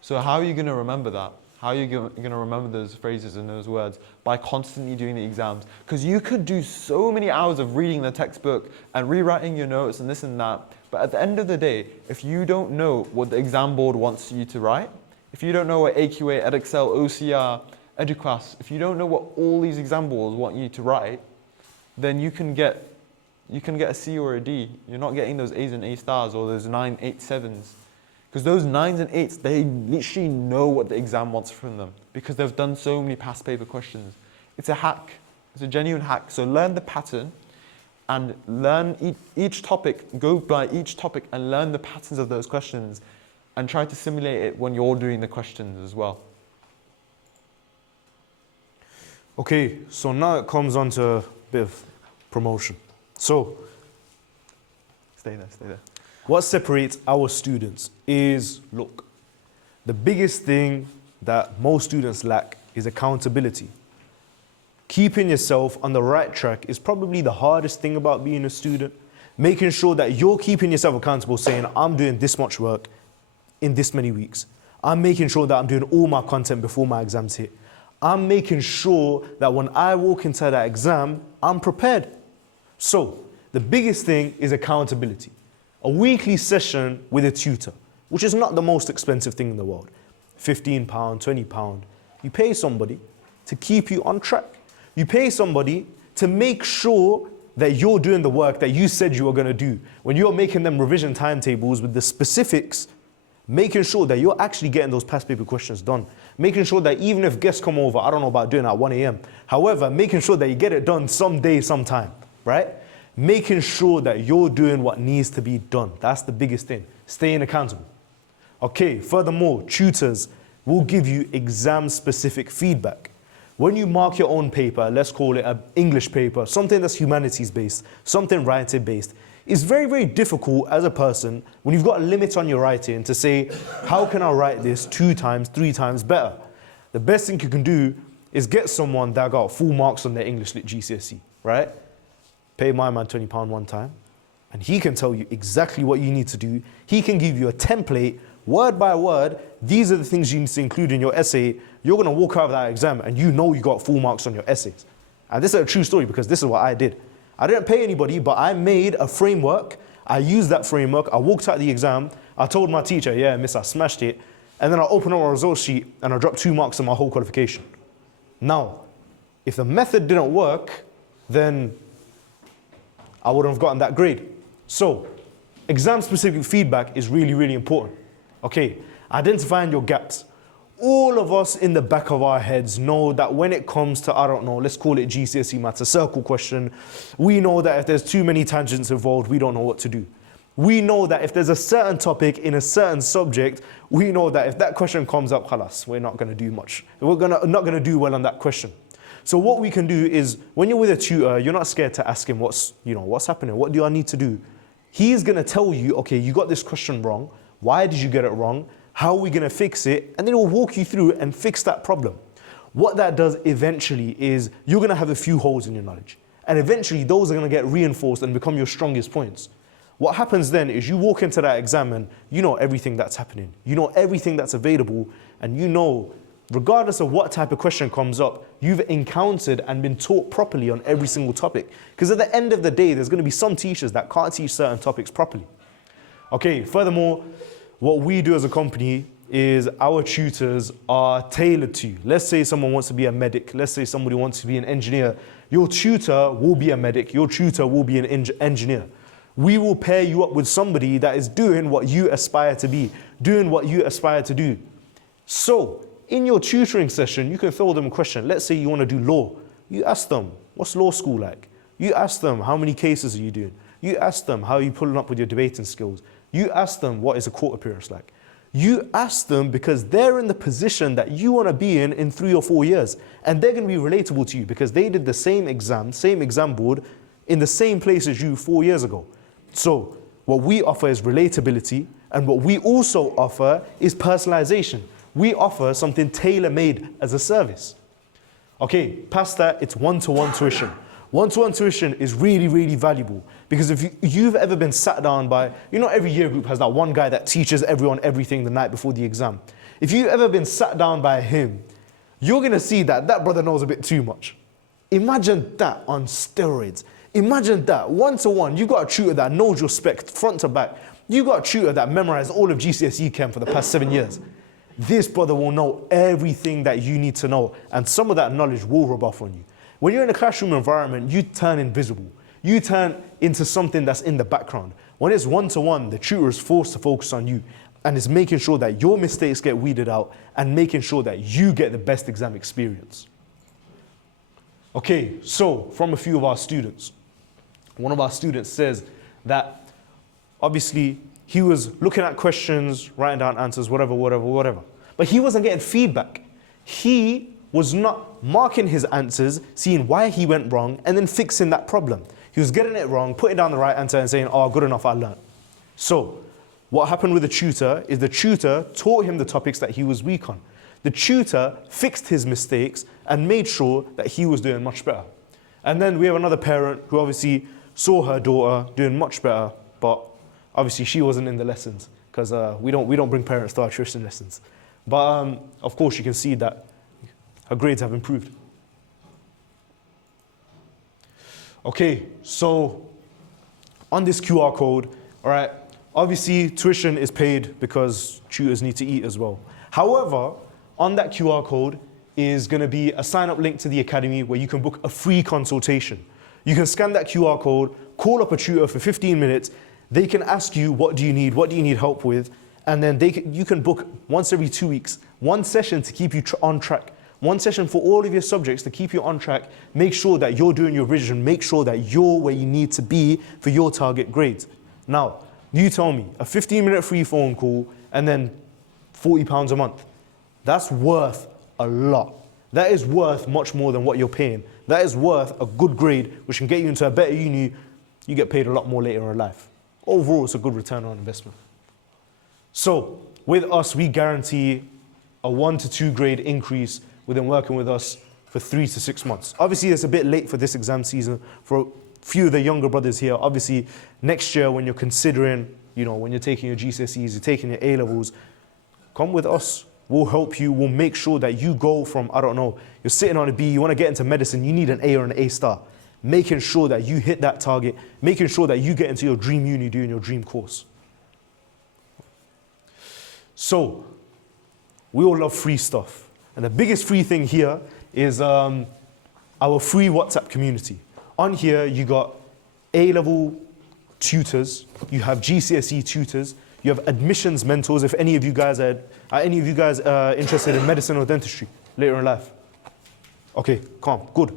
So how are you going to remember that? How are you going to remember those phrases and those words? By constantly doing the exams. Because you could do so many hours of reading the textbook and rewriting your notes and this and that. But at the end of the day, if you don't know what the exam board wants you to write, if you don't know what AQA, EdExcel, OCR, EduQuest, if you don't know what all these exam boards want you to write, then you can get a C or a D. You're not getting those A's and A stars or those 9, 8, 7s. Because those 9s and 8s, they literally know what the exam wants from them because they've done so many past paper questions. It's a hack. It's a genuine hack. So learn the pattern and learn each topic, go by each topic and learn the patterns of those questions and try to simulate it when you're doing the questions as well. Okay, so now it comes on to a bit of promotion. So, Stay there. what separates our students is, look, the biggest thing that most students lack is accountability. Keeping yourself on the right track is probably the hardest thing about being a student. Making sure that you're keeping yourself accountable, saying, I'm doing this much work in this many weeks. I'm making sure that I'm doing all my content before my exams hit. I'm making sure that when I walk into that exam, I'm prepared. So, the biggest thing is accountability. A weekly session with a tutor, which is not the most expensive thing in the world. £15, £20. You pay somebody to keep you on track. You pay somebody to make sure that you're doing the work that you said you were going to do. When you're making them revision timetables with the specifics, making sure that you're actually getting those past paper questions done. Making sure that even if guests come over, I don't know about doing it at 1 a.m. However, making sure that you get it done someday, sometime, right? Making sure that you're doing what needs to be done. That's the biggest thing. Staying accountable. Okay, furthermore, tutors will give you exam-specific feedback. When you mark your own paper, let's call it an English paper, something that's humanities-based, something writing-based, it's very, very difficult as a person when you've got a limit on your writing to say, how can I write this 2 times, 3 times better? The best thing you can do is get someone that got full marks on their English Lit GCSE, right? Pay my man £20 one time, and he can tell you exactly what you need to do. He can give you a template, word by word. These are the things you need to include in your essay. You're going to walk out of that exam and you know you got full marks on your essays. And this is a true story because this is what I did. I didn't pay anybody, but I made a framework. I used that framework. I walked out the exam. I told my teacher, yeah, miss, I smashed it. And then I opened up my results sheet and I dropped 2 marks on my whole qualification. Now, if the method didn't work, then I wouldn't have gotten that grade. So, exam-specific feedback is really, really important. Okay, identifying your gaps. all of us in the back of our heads know that when it comes to, I don't know, let's call it GCSE maths, a circle question, we know that if there's too many tangents involved, we don't know what to do. We know that if there's a certain topic in a certain subject, we know that if that question comes up, khalas, we're not going to do much. We're not going to do well on that question. So what we can do is, when you're with a tutor, you're not scared to ask him what's happening, what do I need to do? He's going to tell you, okay, you got this question wrong. Why did you get it wrong? How are we going to fix it? And then he'll walk you through and fix that problem. What that does eventually is you're going to have a few holes in your knowledge. And eventually those are going to get reinforced and become your strongest points. What happens then is you walk into that exam and you know everything that's happening. You know everything that's available, and you know, regardless of what type of question comes up, you've encountered and been taught properly on every single topic. Because at the end of the day, there's going to be some teachers that can't teach certain topics properly. Okay, furthermore, what we do as a company is our tutors are tailored to you. Let's say someone wants to be a medic. Let's say somebody wants to be an engineer. Your tutor will be a medic. Your tutor will be an engineer. We will pair you up with somebody that is doing what you aspire to be, doing what you aspire to do. So, in your tutoring session, you can throw them a question. Let's say you want to do law. You ask them, what's law school like? You ask them, how many cases are you doing? You ask them, how are you pulling up with your debating skills? You ask them, what is a court appearance like? You ask them because they're in the position that you want to be in 3 or 4 years. And they're going to be relatable to you because they did the same exam board in the same place as you 4 years ago. So what we offer is relatability, and what we also offer is personalization. We offer something tailor-made as a service. Okay, past that, it's one-to-one tuition. One-to-one tuition is really, really valuable because if you've ever been sat down by, every year group has that one guy that teaches everyone everything the night before the exam. If you've ever been sat down by him, you're going to see that brother knows a bit too much. Imagine that on steroids. Imagine that, one-to-one, you've got a tutor that knows your spec front to back. You've got a tutor that memorized all of GCSE Chem for the past 7 years. This brother will know everything that you need to know, and some of that knowledge will rub off on you. When you're in a classroom environment, you turn invisible. You turn into something that's in the background. When it's one-to-one, the tutor is forced to focus on you and is making sure that your mistakes get weeded out and making sure that you get the best exam experience. Okay, so from a few of our students, one of our students says that obviously he was looking at questions, writing down answers, whatever. But he wasn't getting feedback. He was not marking his answers, seeing why he went wrong, and then fixing that problem. He was getting it wrong, putting down the right answer and saying, oh, good enough, I learned. So what happened with the tutor is the tutor taught him the topics that he was weak on. The tutor fixed his mistakes and made sure that he was doing much better. And then we have another parent who obviously saw her daughter doing much better, but obviously she wasn't in the lessons because we don't bring parents to our tuition lessons. But of course you can see that her grades have improved. Okay, so on this QR code, all right, obviously tuition is paid because tutors need to eat as well. However, on that QR code is going to be a sign-up link to the academy where you can book a free consultation. You can scan that QR code, call up a tutor for 15 minutes. They can ask you, what do you need help with? And then you can book once every 2 weeks, one session to keep you on track. One session for all of your subjects to keep you on track. Make sure that you're doing your revision. Make sure that you're where you need to be for your target grades. Now, you tell me, a 15-minute free phone call and then £40 a month. That's worth a lot. That is worth much more than what you're paying. That is worth a good grade, which can get you into a better uni. You get paid a lot more later in life. Overall, it's a good return on investment. So, with us, we guarantee a 1 to 2 grade increase within working with us for 3 to 6 months. Obviously, it's a bit late for this exam season for a few of the younger brothers here. Obviously, next year when you're considering, when you're taking your GCSEs, you're taking your A-levels, come with us. We'll help you. We'll make sure that you go from, you're sitting on a B, you want to get into medicine, you need an A or an A star. Making sure that you hit that target, making sure that you get into your dream uni doing your dream course. So, we all love free stuff. And the biggest free thing here is our free WhatsApp community. On here, you got A-level tutors, you have GCSE tutors, You have admissions mentors if any of you guys are any of you guys interested in medicine or dentistry later in life. Okay, calm, good.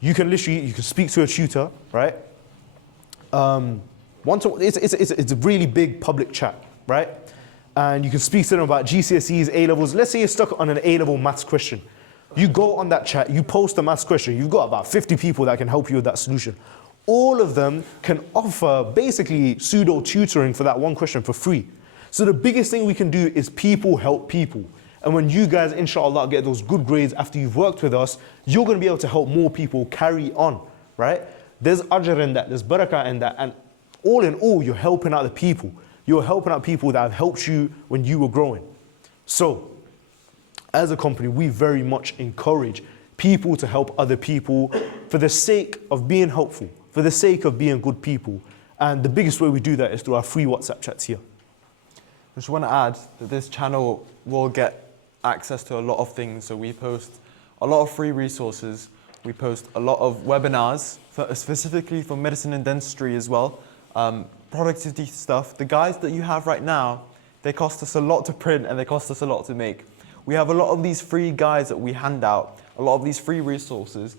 You can speak to a tutor, right? It's a really big public chat, right? And you can speak to them about GCSEs, A-levels. Let's say you're stuck on an A-level maths question. You go on that chat, you post a maths question, you've got about 50 people that can help you with that solution. All of them can offer basically pseudo tutoring for that one question for free. So the biggest thing we can do is people help people. And when you guys, inshallah, get those good grades after you've worked with us, you're going to be able to help more people carry on, right? There's ajr in that, there's barakah in that, and all in all, you're helping out the people. You're helping out people that have helped you when you were growing. So, as a company, we very much encourage people to help other people for the sake of being helpful, for the sake of being good people. And the biggest way we do that is through our free WhatsApp chats here. I just want to add that this channel will get access to a lot of things. So we post a lot of free resources. We post a lot of webinars, specifically for medicine and dentistry as well. Productivity stuff. The guides that you have right now, they cost us a lot to print and they cost us a lot to make. We have a lot of these free guides that we hand out, a lot of these free resources.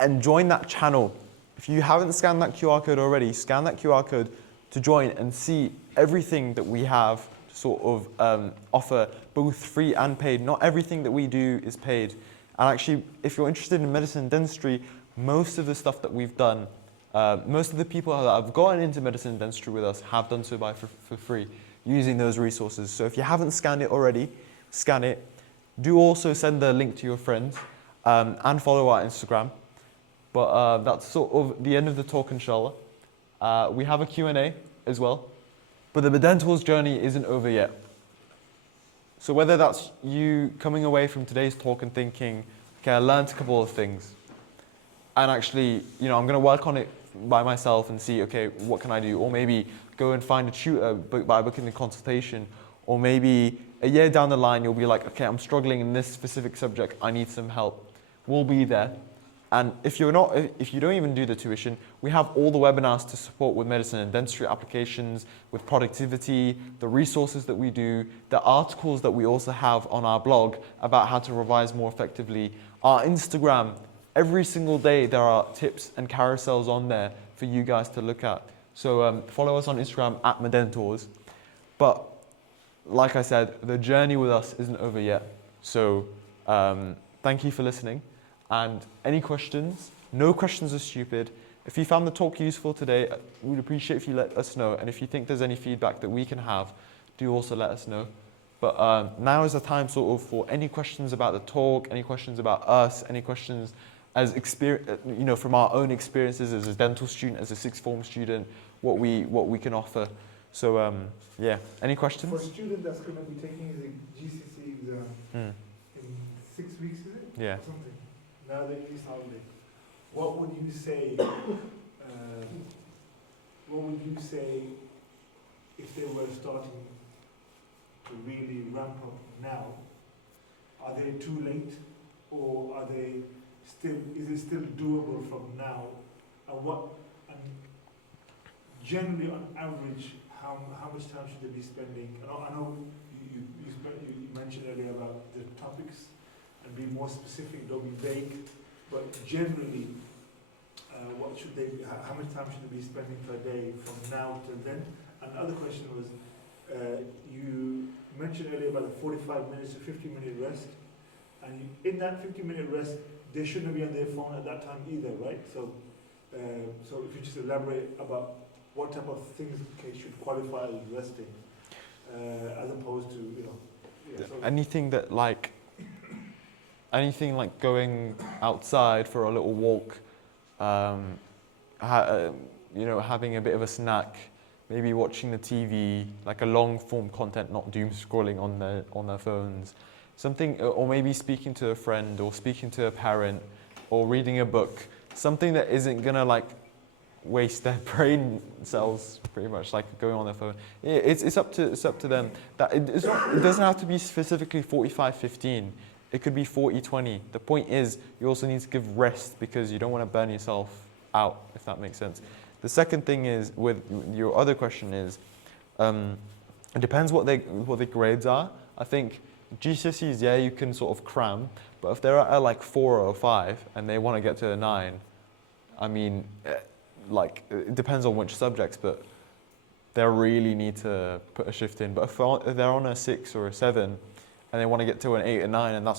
And join that channel. If you haven't scanned that QR code already, scan that QR code to join and see everything that we have to sort of offer, both free and paid. Not everything that we do is paid. And actually, if you're interested in medicine and dentistry, most of the stuff that we've done, most of the people that have gotten into medicine and dentistry with us have done so for free, using those resources. So if you haven't scanned it already, scan it. Do also send the link to your friends and follow our Instagram. But that's sort of the end of the talk, inshallah. We have a Q&A as well. But the Medentors journey isn't over yet. So whether that's you coming away from today's talk and thinking, okay, I learned a couple of things. And actually, I'm going to work on it by myself and see, okay, what can I do? Or maybe go and find a tutor by booking a consultation. Or maybe a year down the line, you'll be like, okay, I'm struggling in this specific subject. I need some help. We'll be there. And if you don't even do the tuition, we have all the webinars to support with medicine and dentistry applications, with productivity, the resources that we do, the articles that we also have on our blog about how to revise more effectively, our Instagram. Every single day there are tips and carousels on there for you guys to look at. So follow us on Instagram at Medentors. But like I said, the journey with us isn't over yet. So thank you for listening. And any questions? No questions are stupid. If you found the talk useful today, we'd appreciate if you let us know. And if you think there's any feedback that we can have, do also let us know. But now is the time sort of for any questions about the talk, any questions about us, any questions as from our own experiences as a dental student, as a sixth form student, what we can offer. So yeah, any questions? For a student that's going to be taking the GCSE exam in 6 weeks, is it? Yeah. Or something. Now they release holiday. What would you say? What would you say if they were starting to really ramp up now? Are they too late, or are they still? Is it still doable from now? And generally, on average, how much time should they be spending? I know you mentioned earlier about the topics. And be more specific, don't be vague, but generally, how much time should they be spending per day from now till then? And the other question was, you mentioned earlier about the 45 minutes to 50-minute rest, and in that 50-minute rest, they shouldn't be on their phone at that time either, right? So if you just elaborate about what type of things should qualify as resting, as opposed to, anything like going outside for a little walk, having a bit of a snack, maybe watching the TV, like a long form content, not doom scrolling on their phones, something, or maybe speaking to a friend or speaking to a parent or reading a book, something that isn't gonna waste their brain cells, pretty much, like going on their phone. It's up to them. It doesn't have to be specifically 45-15. It could be 40-20. The point is, you also need to give rest because you don't want to burn yourself out, if that makes sense. The second thing is, with your other question is, It depends what the grades are. I think GCSEs, yeah, you can sort of cram, but if they're at like 4 or 5 and they want to get to a 9, I mean, like it depends on which subjects, but they really need to put a shift in. But if they're on a 6 or a 7 and they want to get to an 8 or 9, and that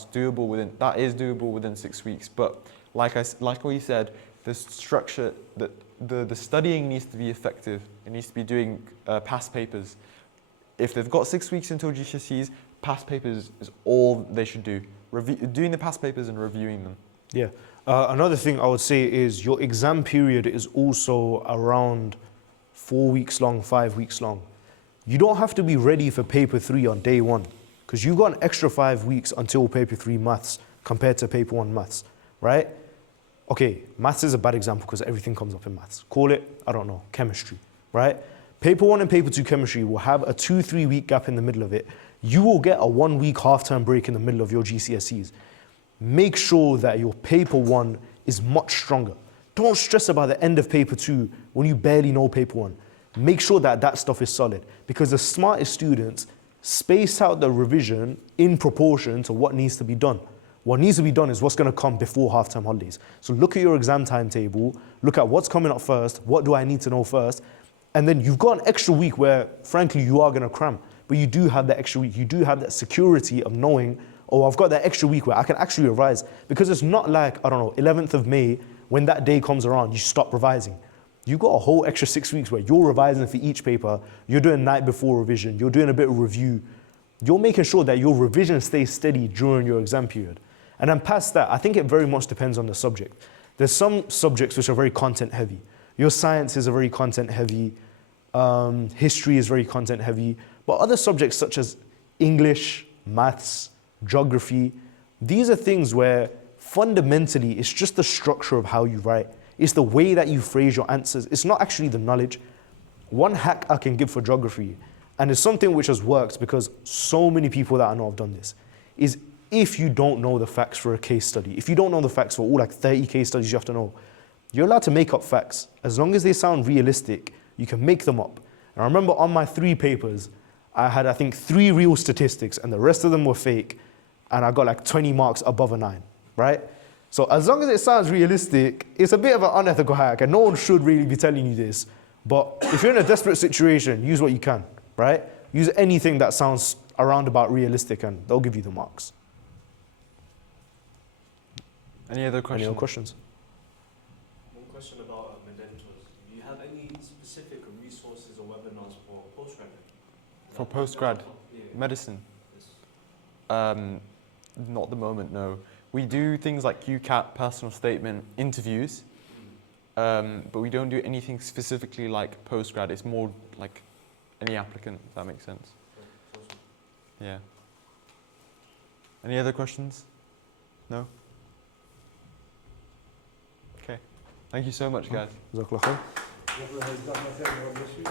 is doable within 6 weeks. But like we said, the structure, the studying needs to be effective. It needs to be doing past papers. If they've got 6 weeks until GCSEs, past papers is all they should do. Doing the past papers and reviewing them. Yeah. Another thing I would say is your exam period is also around 4 weeks long, 5 weeks long. You don't have to be ready for paper 3 on day 1 because you've got an extra 5 weeks until paper 3 maths compared to paper 1 maths, right? Okay, maths is a bad example because everything comes up in maths. Call it, I don't know, chemistry, right? Paper 1 and paper 2 chemistry will have a 2-3 week gap in the middle of it. You will get a 1 week half-term break in the middle of your GCSEs. Make sure that your paper 1 is much stronger. Don't stress about the end of paper 2 when you barely know paper 1. Make sure that that stuff is solid because the smartest students space out the revision in proportion to what needs to be done. What needs to be done is what's going to come before half-term holidays. So look at your exam timetable, look at what's coming up first, what do I need to know first, and then you've got an extra week where, frankly, you are going to cram. But you do have that extra week. You do have that security of knowing, oh, I've got that extra week where I can actually revise. Because it's not like, I don't know, 11th of May, when that day comes around, you stop revising. You've got a whole extra 6 weeks where you're revising for each paper, you're doing night before revision, you're doing a bit of review. You're making sure that your revision stays steady during your exam period. And then past that, I think it very much depends on the subject. There's some subjects which are very content heavy. Your sciences are very content heavy, history is very content heavy, but other subjects such as English, maths, geography, these are things where fundamentally it's just the structure of how you write. It's the way that you phrase your answers. It's not actually the knowledge. One hack I can give for geography, and it's something which has worked because so many people that I know have done this, is if you don't know the facts for a case study, if you don't know the facts for all like 30 case studies you have to know, you're allowed to make up facts. As long as they sound realistic, you can make them up. And I remember on my 3 papers, I had, I think, 3 real statistics and the rest of them were fake. And I got like 20 marks above a 9, right? So as long as it sounds realistic, it's a bit of an unethical hack and no one should really be telling you this. But if you're in a desperate situation, use what you can, right? Use anything that sounds around about realistic and they'll give you the marks. Any other questions? Any other questions? One question about Medentors. Do you have any specific resources or webinars for postgrad? For postgrad Yeah. medicine? Yes. Not at the moment, no. We do things like UCAT, personal statement, interviews, but we don't do anything specifically like postgrad. It's more like any applicant, if that makes sense. Awesome. Yeah. Any other questions? No? Okay. Thank you so much, guys. Jazakallah khair. Whoever has done nothing, God bless you.